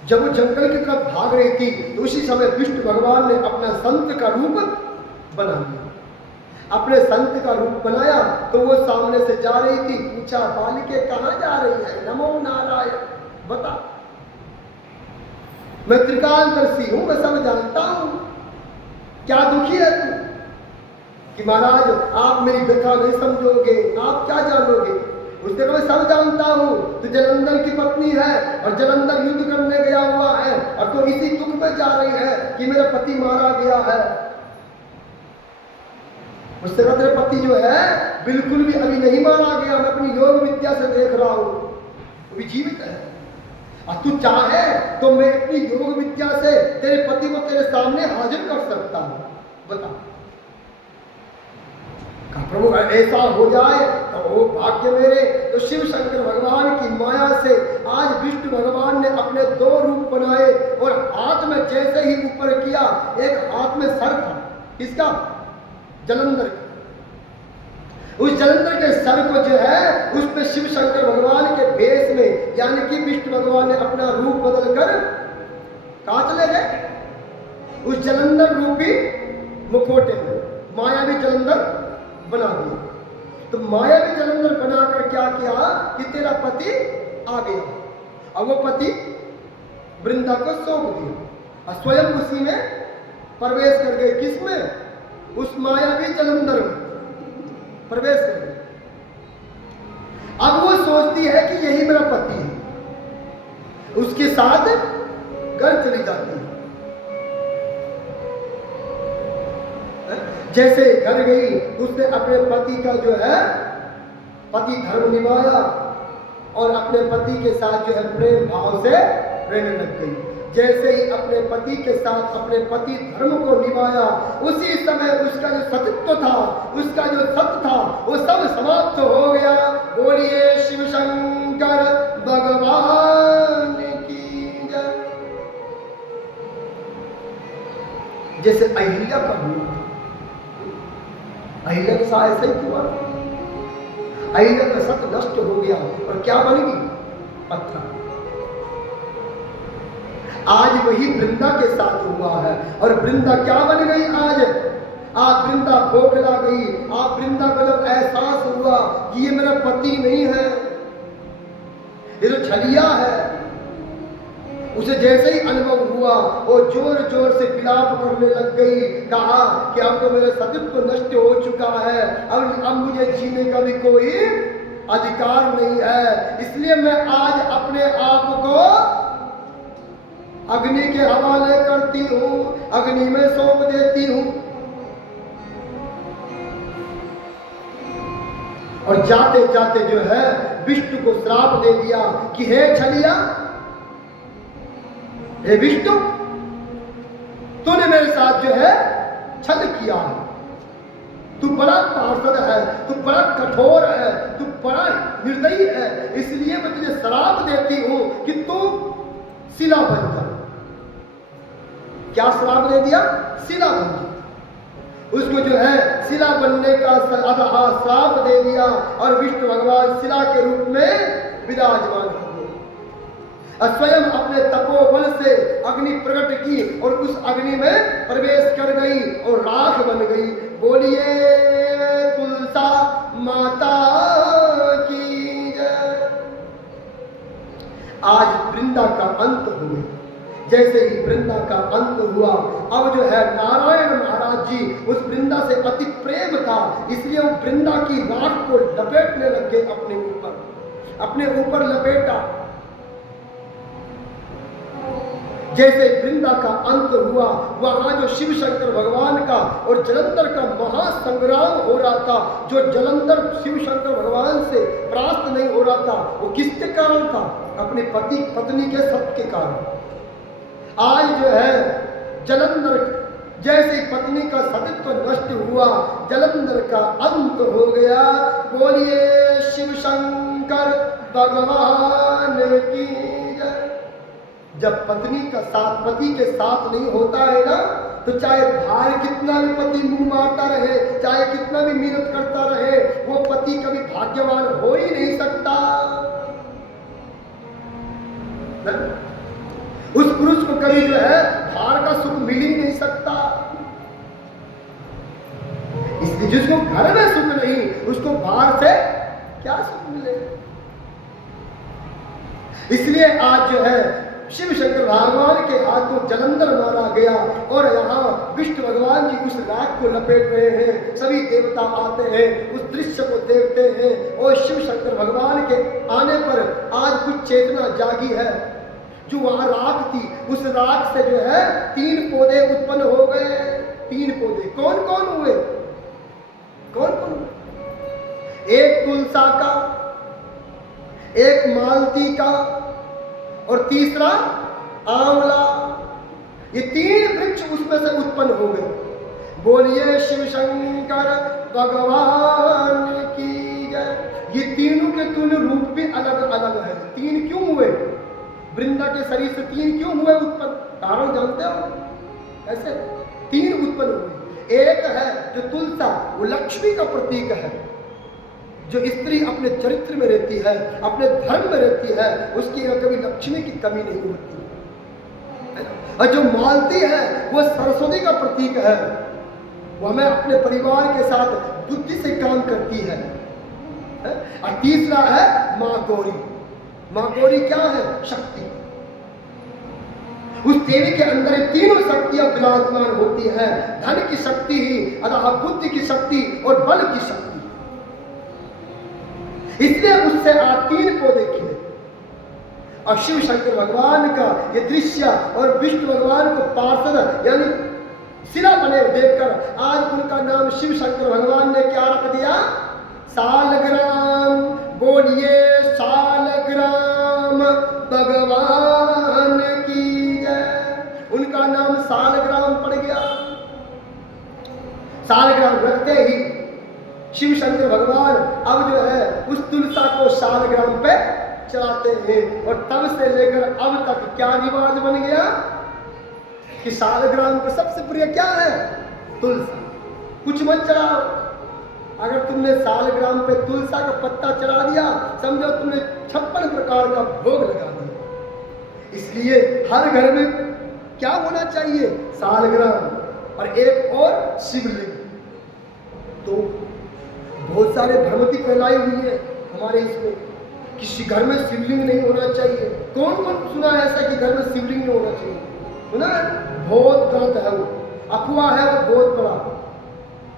जब वो जंगल की तरफ भाग रही थी तो उसी समय विष्णु भगवान ने अपना संत का रूप बना लिया। अपने संत का रूप बनाया तो वो सामने से जा रही थी। पूछा, बालिके कहाँ जा रही है? नमो नारायण, बता। मैं त्रिकालदर्शी हूं, मैं सब जानता हूं। क्या दुखी है तू? कि महाराज आप मेरी व्यथा नहीं समझोगे, आप क्या जानोगे? उसने कहा मैं सब जानता हूँ, तो जलंधर की पत्नी है और जलंधर युद्ध करने गया हुआ है और तो इसी दुख में जा रही है कि मेरा पति मारा गया है। उसने कहा तेरा पति जो है बिल्कुल भी अभी नहीं मारा गया, मैं अपनी योग विद्या से देख रहा हूँ, वो भी जीवित है। और तू चाहे तो मैं अपनी योग विद्या से तेरे पति को तेरे सामने हाजिर कर सकता हूँ, बता। प्रभु ऐसा हो जाए तो वो भाग्य मेरे। तो शिव शंकर भगवान की माया से आज विष्णु भगवान ने अपने दो रूप बनाए और हाथ में जैसे ही ऊपर किया, एक हाथ में सर था, किसका? जलंधर का। उस जलंधर के सर को जो है उस पे शिव शंकर भगवान के भेष में, यानी कि विष्णु भगवान ने अपना रूप बदलकर कहाँ चले गए? उस जलंधर रूपी मुखोटे में मायावी जलंधर बना दिया। तो मायावी जलंधर बनाकर क्या किया कि तेरा पति आ गया। अब वो पति वृंदा को सौंप दिया और स्वयं उसी में प्रवेश कर गए। किसमें? उस मायावी जलंधर में प्रवेश कर गए। अब वो सोचती है कि यही मेरा पति है, उसके साथ घर चली जाती है। जैसे घर गई उसने अपने पति का जो है पति धर्म निभाया और अपने पति के साथ जो है प्रेम भाव से रहने लग गई। जैसे ही अपने पति के साथ अपने पति धर्म को निभाया, उसी समय उसका जो सतित्व था, उसका जो सत्य था, वो सब समाप्त हो गया। बोलिए शिव शंकर भगवान की जय। जैसे अहिल्या का रूप, अहिल्या के साथ ऐसा ही हुआ। अहिल्या का सत्य नष्ट हो गया और क्या बन गई? पत्थर। आज वही वृंदा के साथ हुआ है और वृंदा क्या बन गई? आज वृंदा बौखला गई। आप वृंदा को जब एहसास हुआ कि ये मेरा पति नहीं है, ये तो छलिया है, उसे जैसे ही अनुभव हुआ वो जोर जोर से विलाप करने लग गई। कहा कि अब तो मेरा सतित्व नष्ट हो चुका है, अब मुझे जीने का भी कोई अधिकार नहीं है, इसलिए मैं आज अपने आप को अग्नि के हवाले करती हूँ, अग्नि में सौंप देती हूँ। और जाते जाते जो है विष्णु को श्राप दे दिया कि हे छलिया, हे विष्णु, तूने मेरे साथ जो है छल किया है, तू बड़ा पार्षद है, तू बड़ा कठोर है, तू बड़ा निर्दयी है, इसलिए मैं तुझे श्राप देती हूं कि तू शिला बन जा। क्या श्राप दे दिया? शिला बन जा। उसको जो है शिला बनने का श्राप दे दिया और विष्णु भगवान शिला के रूप में विराजमान हो गए। स्वयं अपने तपोबल से अग्नि प्रकट की और उस अग्नि में प्रवेश कर गई और राख बन गई। बोलिए तुलसा माता की जय। आज वृंदा का अंत हुआ। जैसे ही वृंदा का अंत हुआ, अब जो है नारायण महाराज जी उस वृंदा से अति प्रेम था, इसलिए वो वृंदा की राख को लपेटने लगे अपने ऊपर लपेटा। जैसे वृंदा का अंत हुआ, वहां जो शिव शंकर भगवान का और जलंधर का महासंग्राम हो रहा था, जो जलंधर शिव शंकर भगवान से परास्त नहीं हो रहा था, वो किसके कारण था? अपने पति पत्नी के शब्द के कारण। आज जो है जलंधर जैसे पत्नी का सतीत्व नष्ट हुआ, जलंधर का अंत हो गया। बोलिए शिव शंकर भगवान की जय। जब पत्नी का साथ पति के साथ नहीं होता है ना, तो चाहे भाई कितना भी पति मुंह मारता रहे, चाहे कितना भी मेहनत करता रहे, वो पति कभी भाग्यवान हो ही नहीं सकता। उस पुरुष को कभी जो है भार का सुख मिल ही नहीं सकता। इसलिए जिसको घर में सुख नहीं, उसको बाहर से क्या सुख मिले? इसलिए आज जो है शिव शंकर भगवान के हाथों जलंधर मारा गया और यहाँ विष्णु भगवान जी उस राख को लपेट रहे हैं। सभी देवता आते हैं, उस दृश्य को देखते हैं और शिव शंकर भगवान के आने पर आज कुछ चेतना जागी है। जो वहां राख थी, उस राख से जो है 3 पौधे उत्पन्न हो गए। 3 पौधे कौन कौन हुए? एक तुलसा का, एक मालती का और तीसरा आंवला। ये 3 वृक्ष उसमें से उत्पन्न हो गए। बोलिए शिव शंकर भगवान की जय। ये तीनों के तीनों रूप भी अलग अलग है। 3 क्यों हुए? वृंदा के शरीर से 3 क्यों हुए उत्पन्न? कारण जानते हो? ऐसे 3 उत्पन्न हुए। एक है जो तुलसा, वो लक्ष्मी का प्रतीक है। जो स्त्री अपने चरित्र में रहती है, अपने धर्म में रहती है, उसकी कभी लक्ष्मी की कमी नहीं होती। और जो मालती है वो सरस्वती का प्रतीक है। वो हमें अपने परिवार के साथ बुद्धि से काम करती है। और तीसरा है मां गौरी। मां गौरी क्या है? शक्ति। उस देवी के अंदर ये तीनों शक्तियां विराजमान होती है। धन की शक्ति ही, अतः बुद्धि की शक्ति और बल की शक्ति। इसलिए उससे आज 3 पौधे खिले। और शिव शंकर भगवान का ये दृश्य और विष्णु भगवान को पार्षद यानी शिला बने देखकर आज उनका नाम शिव शंकर भगवान ने क्या रख दिया? सालग्राम। बोलिए सालग्राम भगवान की जय। उनका नाम सालग्राम पड़ गया। सालग्राम रखते ही शिव शंकर भगवान अब जो है उस तुलसा को सालग्राम पे चढ़ाते हैं। और तब से लेकर अब तक क्या रिवाज बन गया कि सालग्राम का सबसे प्रिय क्या है? तुलसा। कुछ मत चढ़ाओ। अगर तुमने सालग्राम पे तुलसा का पत्ता चढ़ा दिया, समझो तुमने 56 प्रकार का भोग लगा दिया। इसलिए हर घर में क्या होना चाहिए? सालग्राम और एक और शिवलिंग। तो बहुत सारे भ्रमति फैलाई हुई है हमारे इसमें, किसी घर में शिवलिंग नहीं होना चाहिए। कौन कौन सुना है ऐसा कि घर में शिवलिंग नहीं होना चाहिए? सुना है? बहुत गलत है, वो अफवाह है, वो बहुत बड़ा।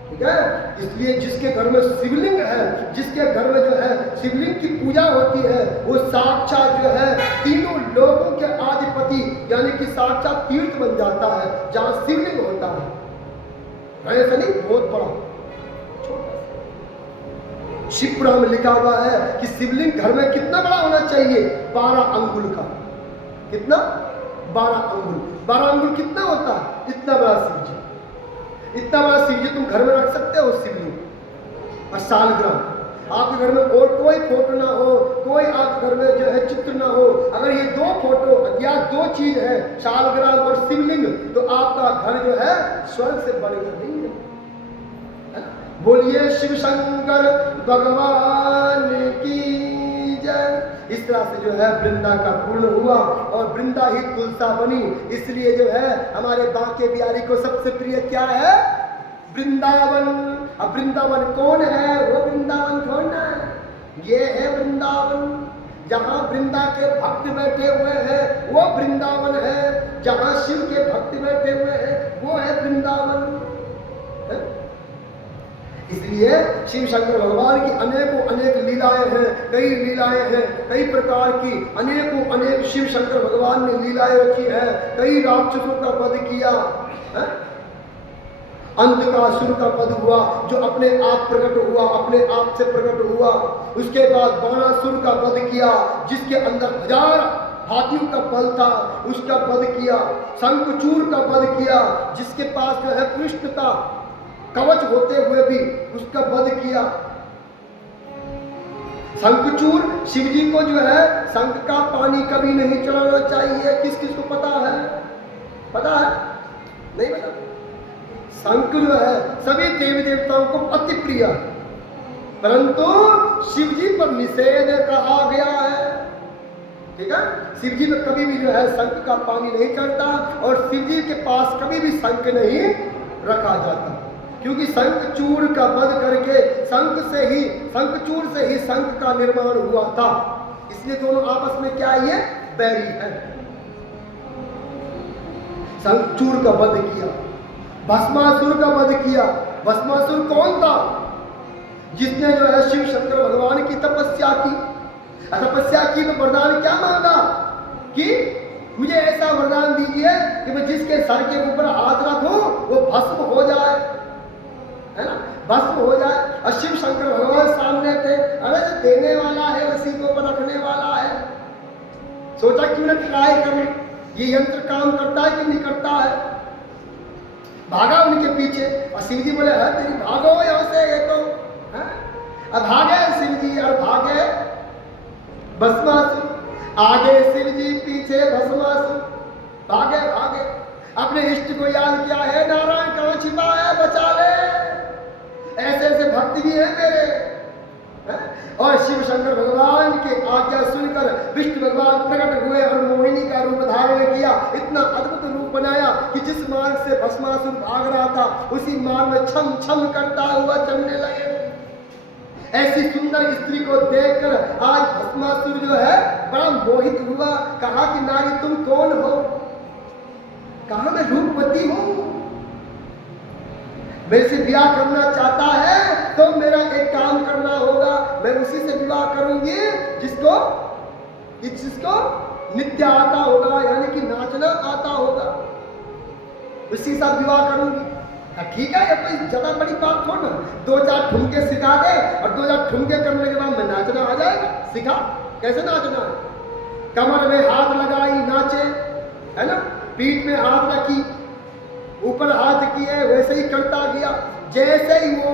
ठीक है? इसलिए जिसके घर में शिवलिंग है, जिसके घर में जो है शिवलिंग की पूजा होती है, वो साक्षात जो है तीनों लोगों के आधिपति यानी कि साक्षात तीर्थ बन जाता है जहां शिवलिंग होता है। ऐसा नहीं, बहुत बड़ा। शिवपुराण में लिखा हुआ है कि शिवलिंग घर में कितना बड़ा होना चाहिए? 12 अंगुल का। कितना? 12 अंगुल। 12 अंगुल कितना होता है? इतना बड़ा शिव जी। इतना बड़ा शिव जी तुम घर में रख सकते हो शिवलिंग और सालग्राम। आपके घर में और कोई फोटो ना हो, कोई आपके घर में जो है चित्र ना हो, अगर ये दो फोटो या दो चीज है शालग्राम और शिवलिंग, तो आपका घर जो है स्वर्ग से बढ़कर नहीं है। बोलिए शिव शंकर भगवान की जय। इस तरह से जो है वृंदा का पूर्ण हुआ और वृंदा ही तुलसा बनी। इसलिए जो है हमारे बांके बिहारी को सबसे प्रिय क्या है? वृंदावन। अब वृंदावन कौन है? वो वृंदावन कौन है? ये है वृंदावन। जहाँ वृंदा के भक्त बैठे हुए हैं वो वृंदावन है। जहाँ शिव के भक्त बैठे हुए हैं वो है वृंदावन है? इसलिए शिव शंकर भगवान की अनेकों अनेक लीलाएं हैं, कई लीलाएं हैं, कई प्रकार की अनेकों अनेक शिव शंकर भगवान ने लीलाएं रची है। कई राक्षसों का वध किया है? अंत का असुर का वध हुआ जो अपने आप प्रकट हुआ, अपने आप से प्रकट हुआ। उसके बाद बाणासुर का वध किया जिसके अंदर 1000 हाथियों का बल था, उसका वध किया। शंखचूर का वध किया जिसके पास जो है कृष्ण का कवच होते हुए भी उसका वध किया। शंखचूर शिव जी को जो है शंख का पानी कभी नहीं चढ़ाना चाहिए। किस किस को पता है? पता है? नहीं पता? शंख जो है सभी देवी देवताओं को अति प्रिय है, परंतु शिव जी पर निषेध कहा गया है। ठीक है? शिव जी में कभी भी जो है शंख का पानी नहीं चढ़ता और शिव जी के पास कभी भी शंख नहीं रखा जाता, क्योंकि शंखचूर का वध करके शंखचूर से ही शंख का निर्माण हुआ था। इसलिए दोनों आपस में क्या ये बैरी है। शंखचूर का वध किया, भस्मासुर का वध किया। भस्मासुर कौन था? जिसने जो है शिव शंकर भगवान की तपस्या की। तपस्या की तो वरदान क्या मांगा कि मुझे ऐसा वरदान दीजिए कि मैं जिसके सर के ऊपर हाथ रखूं वो भस्म हो जाए, है ना, भस्म हो जाए। और शिव शंकर भगवान सामने थे। अरे जो देने वाला है उसी को रखने वाला है। सोचा क्यों ना ट्राई करूं, ये यंत्र काम करता है कि नहीं करता है। भागा उनके पीछे और शिव जी बोले है तेरी भागो यहाँ से, ये तो है? अब भागे शिव जी और भागे भस्मासुर। आगे शिव जी पीछे भस्मासुर। भागे भागे अपने इष्ट को याद किया, है नारायण कहाँ छिपा है, बचा ले। ऐसे ऐसे भक्त भी है मेरे है? और शिव शंकर भगवान के आज्ञा सुनकर विष्णु भगवान प्रकट हुए और मोहिनी का रूप धारण किया। इतना अद्भुत रूप बनाया कि जिस मार्ग से भस्मासुर भाग रहा था उसी मार्ग में छम छम करता हुआ चलने लगे। ऐसी सुंदर स्त्री को देखकर आज भस्मासुर जो है बड़ा मोहित हुआ। कहा कि नारी तुम कौन हो? कहा मैं रूपवती हूं, मेरे से विवाह करना चाहता है तो मेरा एक काम करना होगा, मैं उसी से विवाह करूंगी जिसको नृत्य आता होगा, यानी कि नाचना आता होगा, उसी से विवाह करूंगी। ठीक है, ये कोई ज्यादा बड़ी बात थोड़ा, 2-4 ठुमके सिखा दे और 2-4 ठुमके करने के बाद मैं नाचना आ जाएगा। सिखा कैसे नाचना है? कमर में हाथ लगाई नाचे, है ना, पीठ में हाथ रखी, ऊपर हाथ किए, वैसे ही करता गया। जैसे ही वो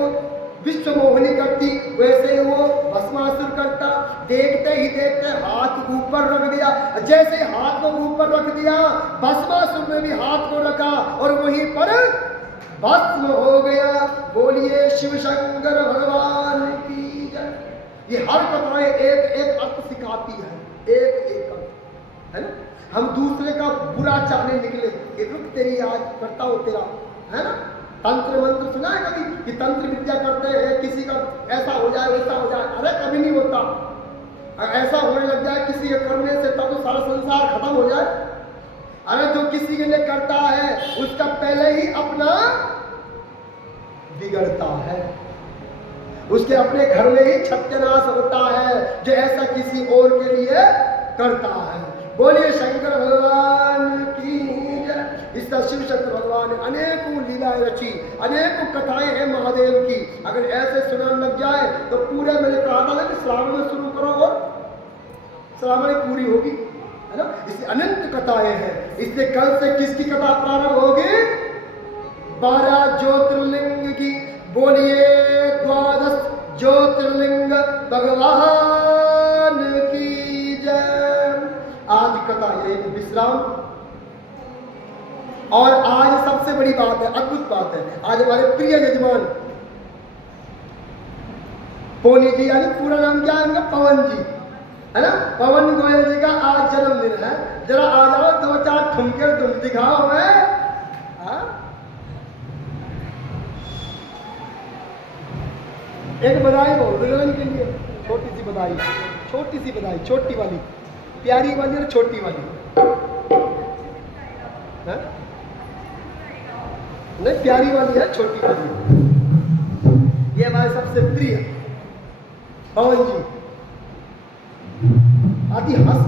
विश्व मोहिनी करती वैसे ही वो भस्मासुर करता। देखते ही देखते हाथ ऊपर रख दिया। जैसे ही हाथ को ऊपर रख दिया भस्मासुर ने भी हाथ को रखा और वहीं पर भस्म हो गया। बोलिए शिव शंकर भगवान की जय। ये हर कथाएं एक एक अर्थ सिखाती है, एक एक अर्थ, है ना। हम दूसरे का बुरा चाहने निकले कि रुक तेरी आज करता हो तेरा, है ना। तंत्र मंत्र सुना है कभी कि तंत्र विद्या करते हैं, किसी का ऐसा हो जाए वैसा हो जाए? अरे कभी नहीं होता। ऐसा होने लग जाए किसी के करने से तब तो सारा संसार खत्म हो जाए। अरे जो किसी के लिए करता है उसका पहले ही अपना बिगड़ता है, उसके अपने घर में ही सत्यानाश होता है जो ऐसा किसी और के लिए करता है। बोलिए शंकर भगवान की जय। इस तरह शिव शंकर भगवान ने अनेकों लीलाएं रची, अनेकों कथाएं हैं महादेव की। अगर ऐसे सुनाने लग जाए तो पूरे, मैंने कहा था ना कि श्रावण में शुरू करो और श्रावण में पूरी होगी, है ना। इसलिए अनंत कथाएं हैं। इसलिए कल से किसकी कथा प्रारंभ होगी? 12 ज्योतिर्लिंग की बोलिए, 12 ज्योतिर्लिंग भगवान की जय। आज कथा यही विश्राम। और आज सबसे बड़ी बात है, अद्भुत बात है, आज हमारे प्रिय यजमान पोनी जी, यानी पूरा नाम क्या है उनका, पवन जी, है ना, पवन गोयल जी का आज जन्मदिन है। जरा आ जाओ, 2-4 ठुमके तुम दिखाओ हमें। एक बधाई बोल दुल्हन के लिए, छोटी सी बधाई, छोटी सी बधाई, छोटी वाली, प्यारी वाली और छोटी वाली। है? नहीं, प्यारी वाली है, छोटी वाली। ये हमारे सबसे प्रिय पवन जी आदि हंस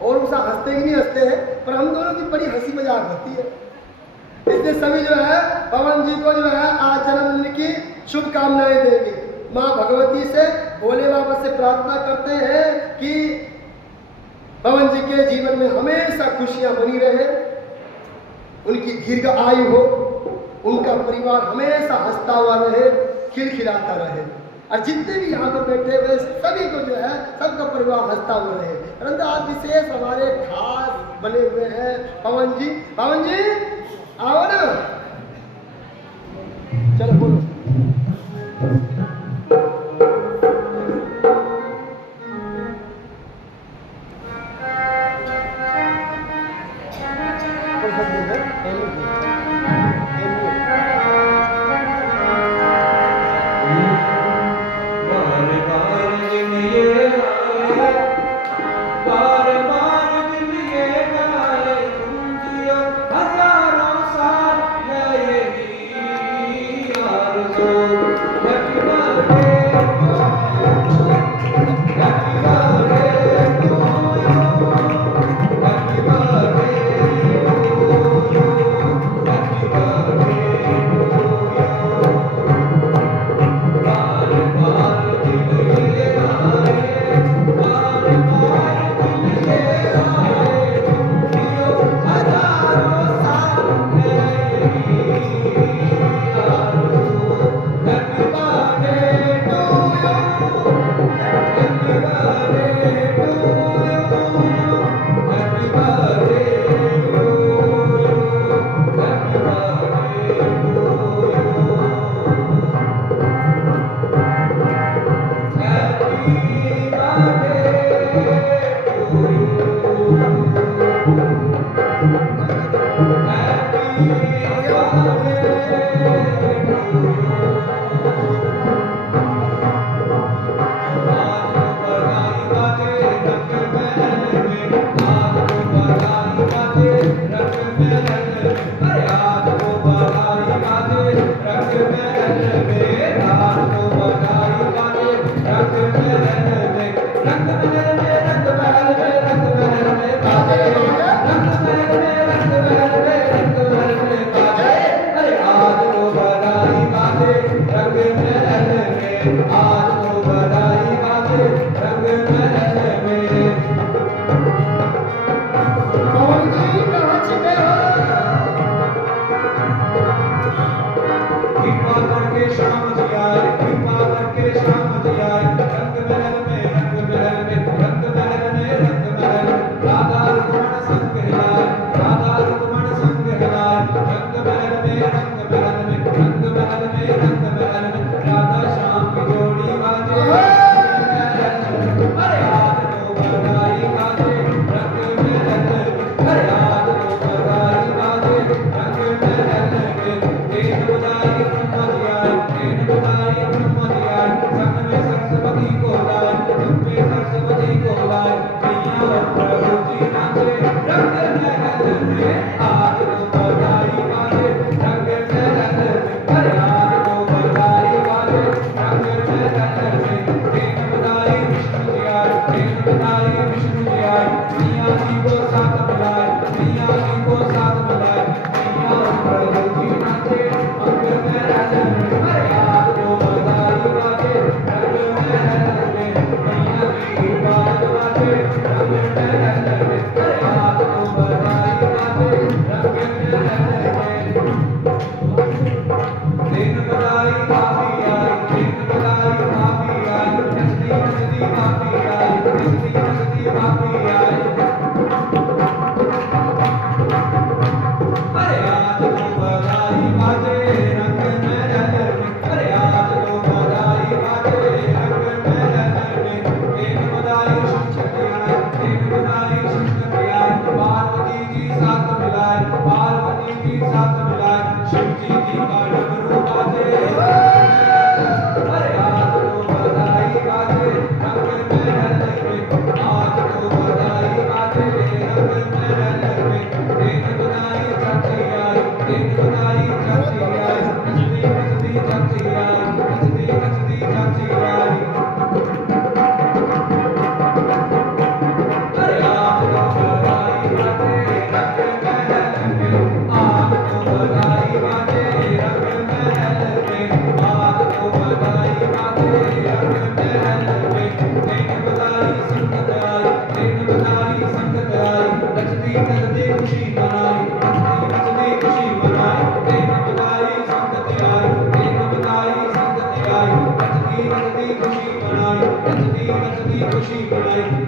और उनसे हंसते ही नहीं हंसते हैं, पर हम दोनों की बड़ी हंसी मजाक होती है। इसलिए सभी जो है पवन जी को जो है आज जन्मदिन की शुभकामनाएं देंगे। माँ भगवती से, भोले बाबा से प्रार्थना करते हैं कि पवन जी के जीवन में हमेशा खुशियां बनी रहे, उनकी दीर्घ आयु हो, उनका परिवार हमेशा हंसता हुआ रहे, खिलखिलाता रहे, और जितने भी यहाँ पर बैठे हुए सभी को जो है सबका परिवार हंसता हुआ रहे। परंतु आज विशेष हमारे खास बने हुए हैं पवन जी। पवन जी आओ ना, चलो बोलो।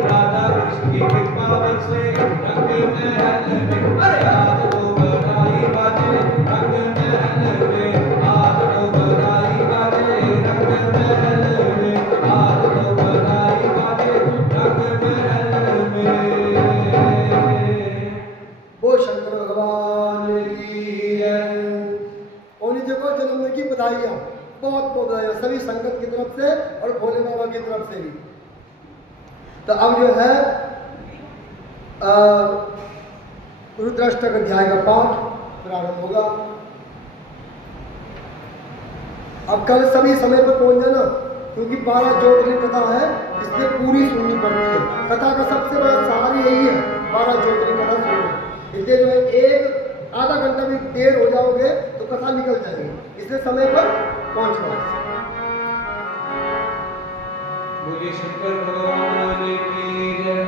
राधा कृष्ण की कृपा बरसे रंग महल में। अरे आज तो बधाई बाजे रंग महल में, आज तो बधाई बाजे रंग महल में, आज तो बधाई बाजे रंग महल में। वो शंकर भगवान की जय। और ये देखो जन्मदिन की बधाइयाँ, बहुत बहुत बधाइयाँ सभी संगत की तरफ से और भोले बाबा की तरफ से भी। तो अब जो है रुद्राष्टक अध्याय का पाठ प्रारंभ होगा। अब कल सभी समय पर पहुंच जाना, क्योंकि 12 ज्योतिर्लिंग कथा है, इसलिए पूरी सुननी पड़ती है। कथा का सबसे बड़ा सार यही है, 12 ज्योतिर्लिंग कथा सुनना। इसलिए जो है एक आधा घंटा भी देर हो जाओगे तो कथा निकल जाएगी, इसलिए समय पर पहुंचना। बोले शंकर भगवान की जय।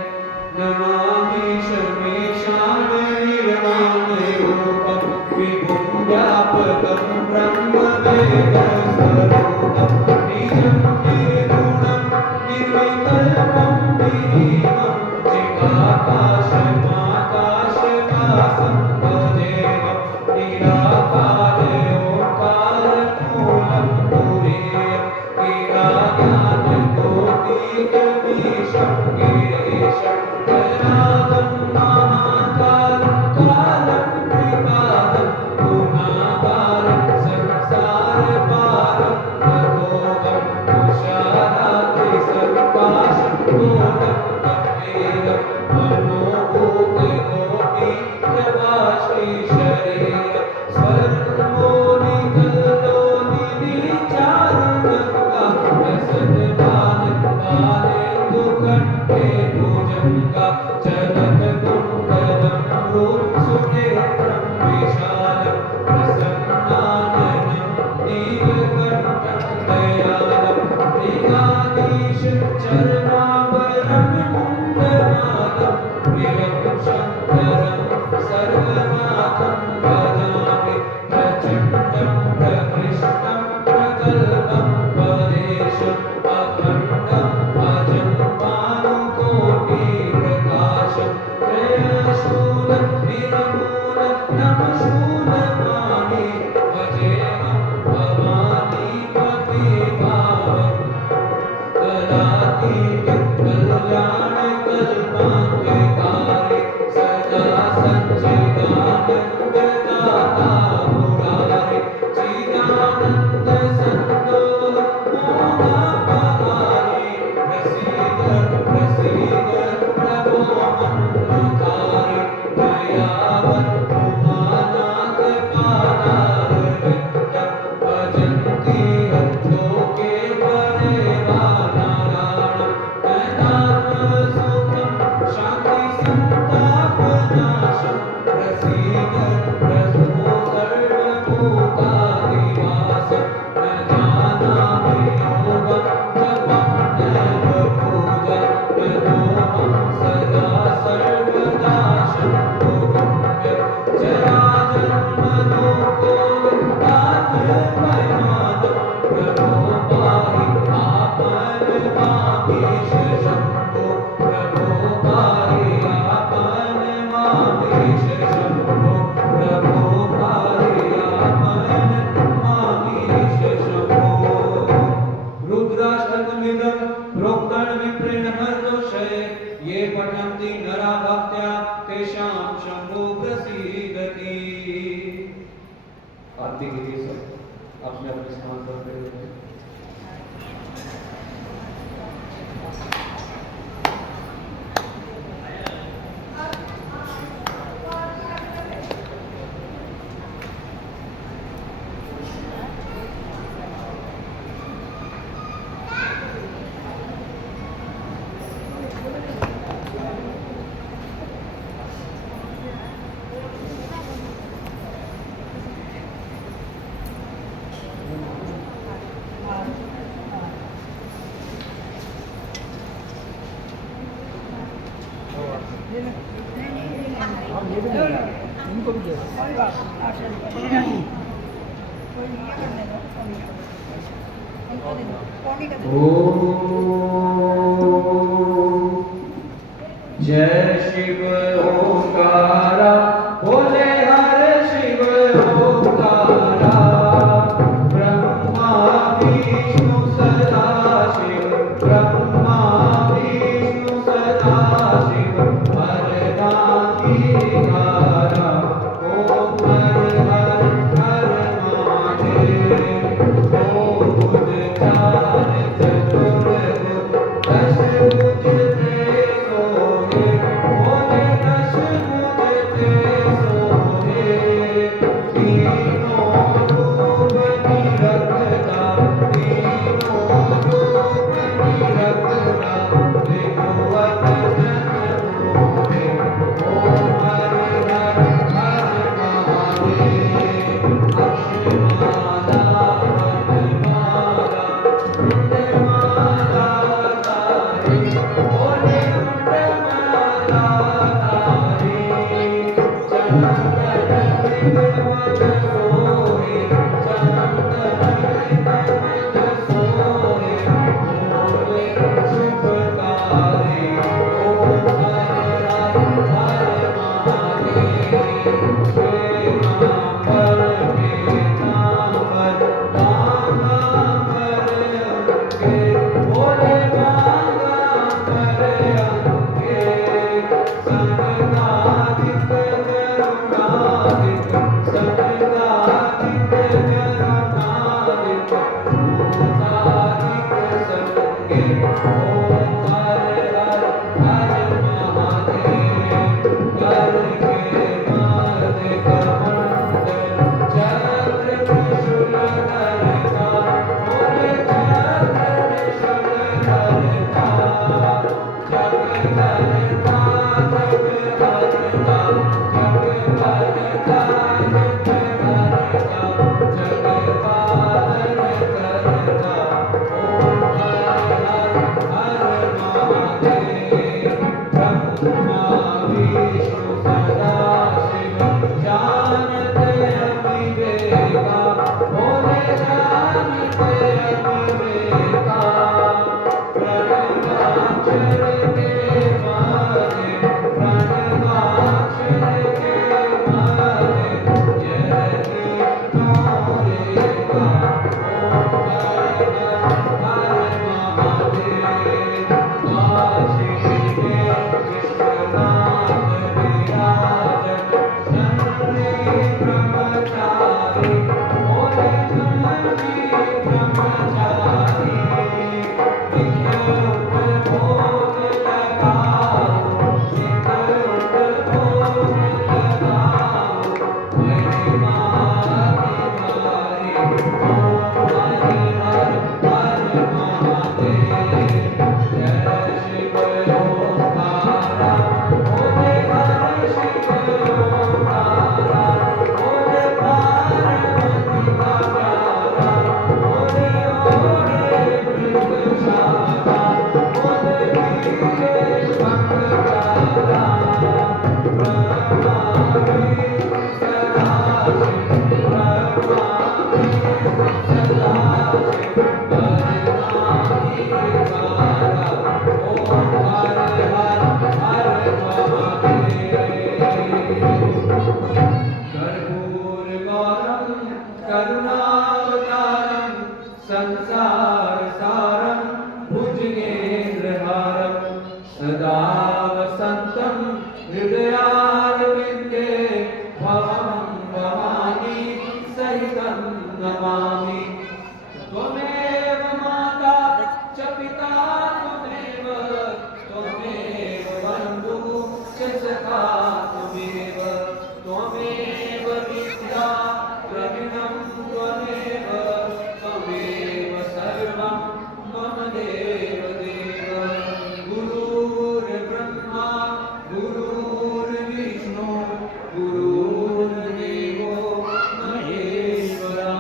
नमामि शमीशान निर्वाण रूपम विभुं व्यापकं ब्रह्मवेदस्वरूपं निजं निर्गुणं निर्विकल्पं विलीनं चिदाकाशमाकाशवासं भजेऽहं निराकारे ओंकारमूलं तुरीयं गिराज्ञानकोटिकमीशं गिरीशं गणादं महाकालं कालं त्रिपादं गुणाकारं संसारपारं नतोऽहं तुषाराद्रिसर्पाशं कोटं गम्भीरं मनोभूतिकोटिप्रभाश्रीशरीरं स्वर्गमोनिकल्लोलिनीचारुगङ्गा रसद्वानपालेन्दुकण्ठे भुजङ्गा चलतकुण्डलं रूपसुनेत्रं विशालं प्रसन्नाननं नीलकण्ठं दयालं मृगाधीशं चरणाभरणं मुण्डमालं प्रियं शङ्करं सर्वनाथं भजामि प्रचण्डं प्रकृष्टं प्रकल्पं परेशम् अखण्डम् अजं भानुकोटिप्रकाशं त्रयशूलं निर्मूलं नमशूलपाणि भजेऽहं भवानीपतिभावम् कलातीतं कल्याणकल्पान्वितारे सदा सच्चिदानन्ददाता मुरारे चिदानन्दसन्दोह मोहापहारे प्रसीद प्रसीद प्रभो मन्मथारे दयावन्तु मानाथ पादारविन्दं भजन्ति यं लोके परिवानारायणं नतात्मसुखं शान्तिसन्तापनाशं प्रसीद प्रभो सर्वभूतादिवासं न जानामि योगं जपं नैव पूजां यतोऽहं सदा सर्वदा शम्भुगम्यं जराजन्मदुःखोऽविद्याद्वैमानं प्रभो पाहि आपन्मामीश शम्भो प्रभो पाहि आपन्मामीश शम्भो प्रभो पाहि आपन्मामीश शम्भो। रुद्राष्टकमिदं प्रोक्तं विप्रेण हर्षये ये पठन्ति नरा भक्त्या तेषां शम्भो प्रसीदति। आरती कीजिए सब अपने अपने स्थान पर खड़े होकर। जय शिव ओंकारा बोले हर शिव ओंकारा ब्रह्मा विष्णु सदा शिव ब्रह्मा विष्णु सदा शिव हरनाधिकारा ओम हर हर हर महादेव ओम बुध चार चतुर्भुज दशभुज ते सोहे बोले दशभुज ते सोहे तीनों रूप निरखता तीनों रूप निरखता त्रिभुवन जन मोहे ओम हर हर हर महादेव अक्षमाला वनमाला कुंडमाला तारे बोले कुंडमाला तारे चंदन विमल सोहे चंदन विमल सोहे बोले शुभकारे ओम हर हर हर महादेव श्वेतांबर पीतांबर बांगांबर अंगे बोले बांगांबर अंगे सनकादिक करुणादिक सनकादिक करुणादिक भूतादिक संगे ओम हर हर हर महादेव करके मार्ग कमंडल चक्र त्रिशूल धरता बोले चक्र त्रिशूल धरता जग धरता जग हरता जग भरता जग भरता जग पालन करता ओम हर हर हर महादेव ब्रह्मा विष्णु सदा शिव जानते अविवेका बोले जानते अविवेका प्रणवाक्षर के मारे प्रणवाक्षर के मारे जय तोरेगा ओम हर हर महादेव काशी में विश्वनाथ विराजत नंदी ब्रह्मचारी बोले नंदी ब्रह्मचारी नित्य भोग लगाओ नित्य भोग लगाओ महिमा तुम्हारी ओम हर हर हर महादेव जय शिव ओंकारा बोले हर शिव ओंकारा बोले पार्वती का प्यारा बोले ओढ़े मृगशाला बोले वीरे भंगकारा ब्रह्मा विष्णु सदा शिव ब्रह्मा विष्णु सदा शिव हरनाधिकारा ओम हर हर हर महादेव कर्पूरगौरं करुणावतारं संसारसारं भुजगेन्द्रहारं सदा वसन्तं हृदयारविन्दे भवं भवानी सहितं नमामि त्वमेव माता च पिता त्वमेव त्वमेव बन्धुः च सखा त्वमेव त्वमेव विद्या द्रविणं त्वमेव त्वमेव सर्वं मम देव देव गुरुर्ब्रह्मा गुरुर्विष्णु गुरुर्देवो महेश्वरा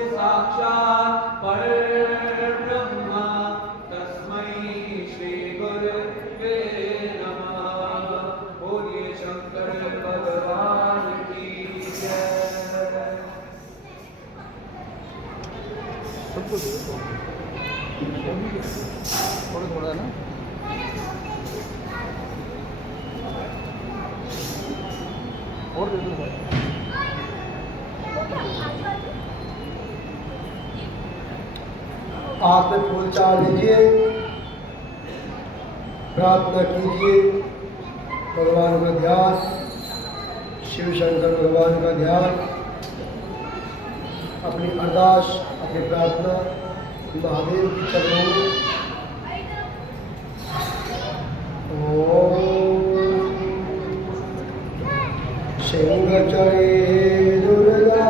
गुरुर्साक्षात् परब्रह्म तस्मै श्री गुरुवे नमः बोलिए शंकर भगवान की जय सबको दो थोड़ा थोड़ा ना हाथ में फूल चाल लीजिए, प्रार्थना कीजिए, भगवान का ध्यान, शिव शंकर भगवान का ध्यान, अपनी अरदास, अपनी प्रार्थना महादेव की चरणों में। सिंह चढ़े दुर्गा,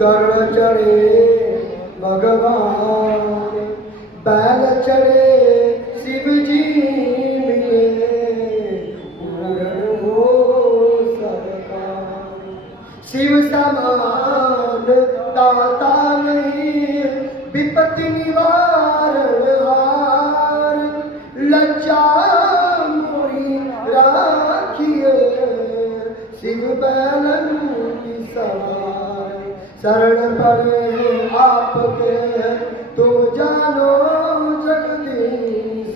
गरुड़ चढ़े भगवान, बैल चढ़े शिव जी मिले, पूर्ण हो सरकार। शिव समान दाता नहीं, विपत्ति निवारण हार, लज्जा मोरी राखिए, शिव बैलन की सवार। शरण पड़े आपके तुम जानो जगदीश,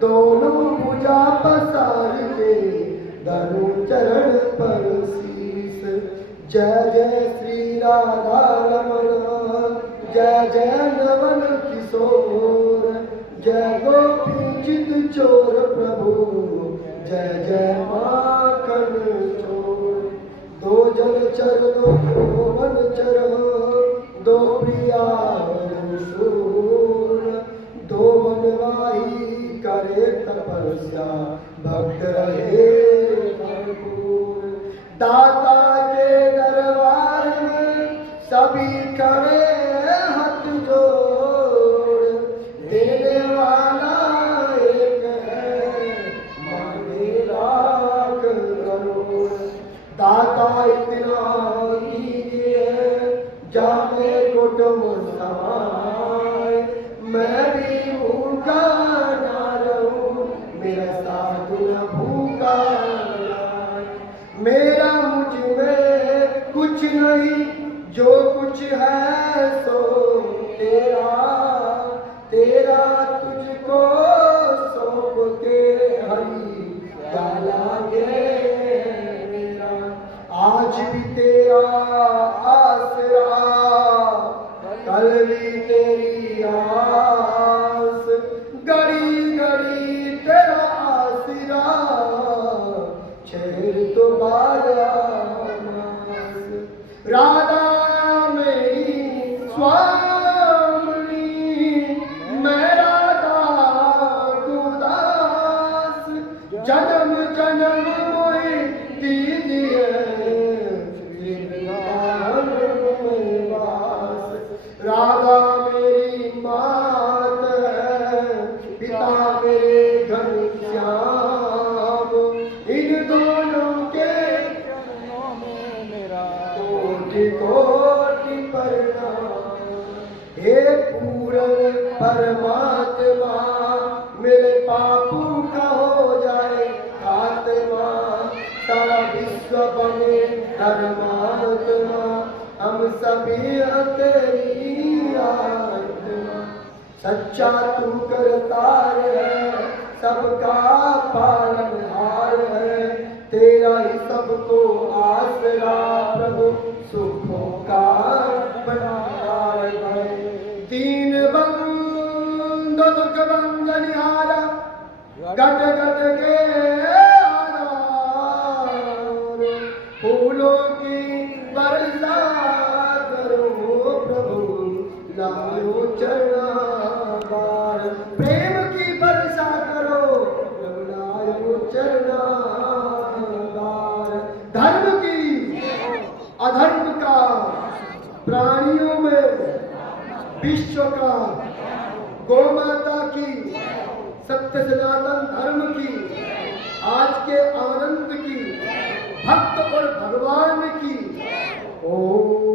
दोनों भुजा पसार के धनु चरण पर शीश। जय जय श्री राधा रमण, जय जय नवन किशोर, जय गोपी चित चोर प्रभु, जय जय माखन चोर। दो जल चर दो वन चर, दो प्रिया शूर, दो वनवाही करे तपस्या, भक्त रहे भरपूर। दाता के दरबार में सभी खड़े हाथ जोड़, देने वाला एक है, मांगे लाख करोड़। दाता इतना कीजिए, जाने कुटुंब समाए, मैं भी भूखा ना रहूं, मेरा साधु न भूखा जाए। मेरा मुझ में कुछ नहीं, जो कुछ है सो तेरा, तेरा तुझको सौंप के हरि क्या लागे मेरा। आज भी तेरा आसरा, कल भी तेरी आस, घड़ी घड़ी तेरा आसरा, छेड़ तो बाजा मास। राधा मेरी स्वामी, मैं राधा गुदास, जन्म जन्म मोहि दीजिए वास। राधा मेरी मात है, पिता मेरे घनश्याम, इन दोनों के चरणों में मेरा कोटि कोटि प्रणाम। हे पूर्ण परमात्मा, मेरे पापों का हो जाए खात्मा, सारा विश्व बने धर्मात्मा, हम सभी तेरी आत्मा। सच्चा तू करतार है, सबका पालनहार है, तेरा ही सबको आसरा प्रभु, सुखों का भंडार है। दीन बंधु दुख भंजनहारा, गट गट के आधार, फूलों की वर्षा करो प्रभु, लायो चरणावार। प्रेम की वर्षा करो प्रभु, लायो चरणावार। धर्म की अधर्म का, प्राणियों में विश्व का, गौ माता की, सत्य सनातन धर्म की, आज के आनंद की, भक्त और भगवान की। ओम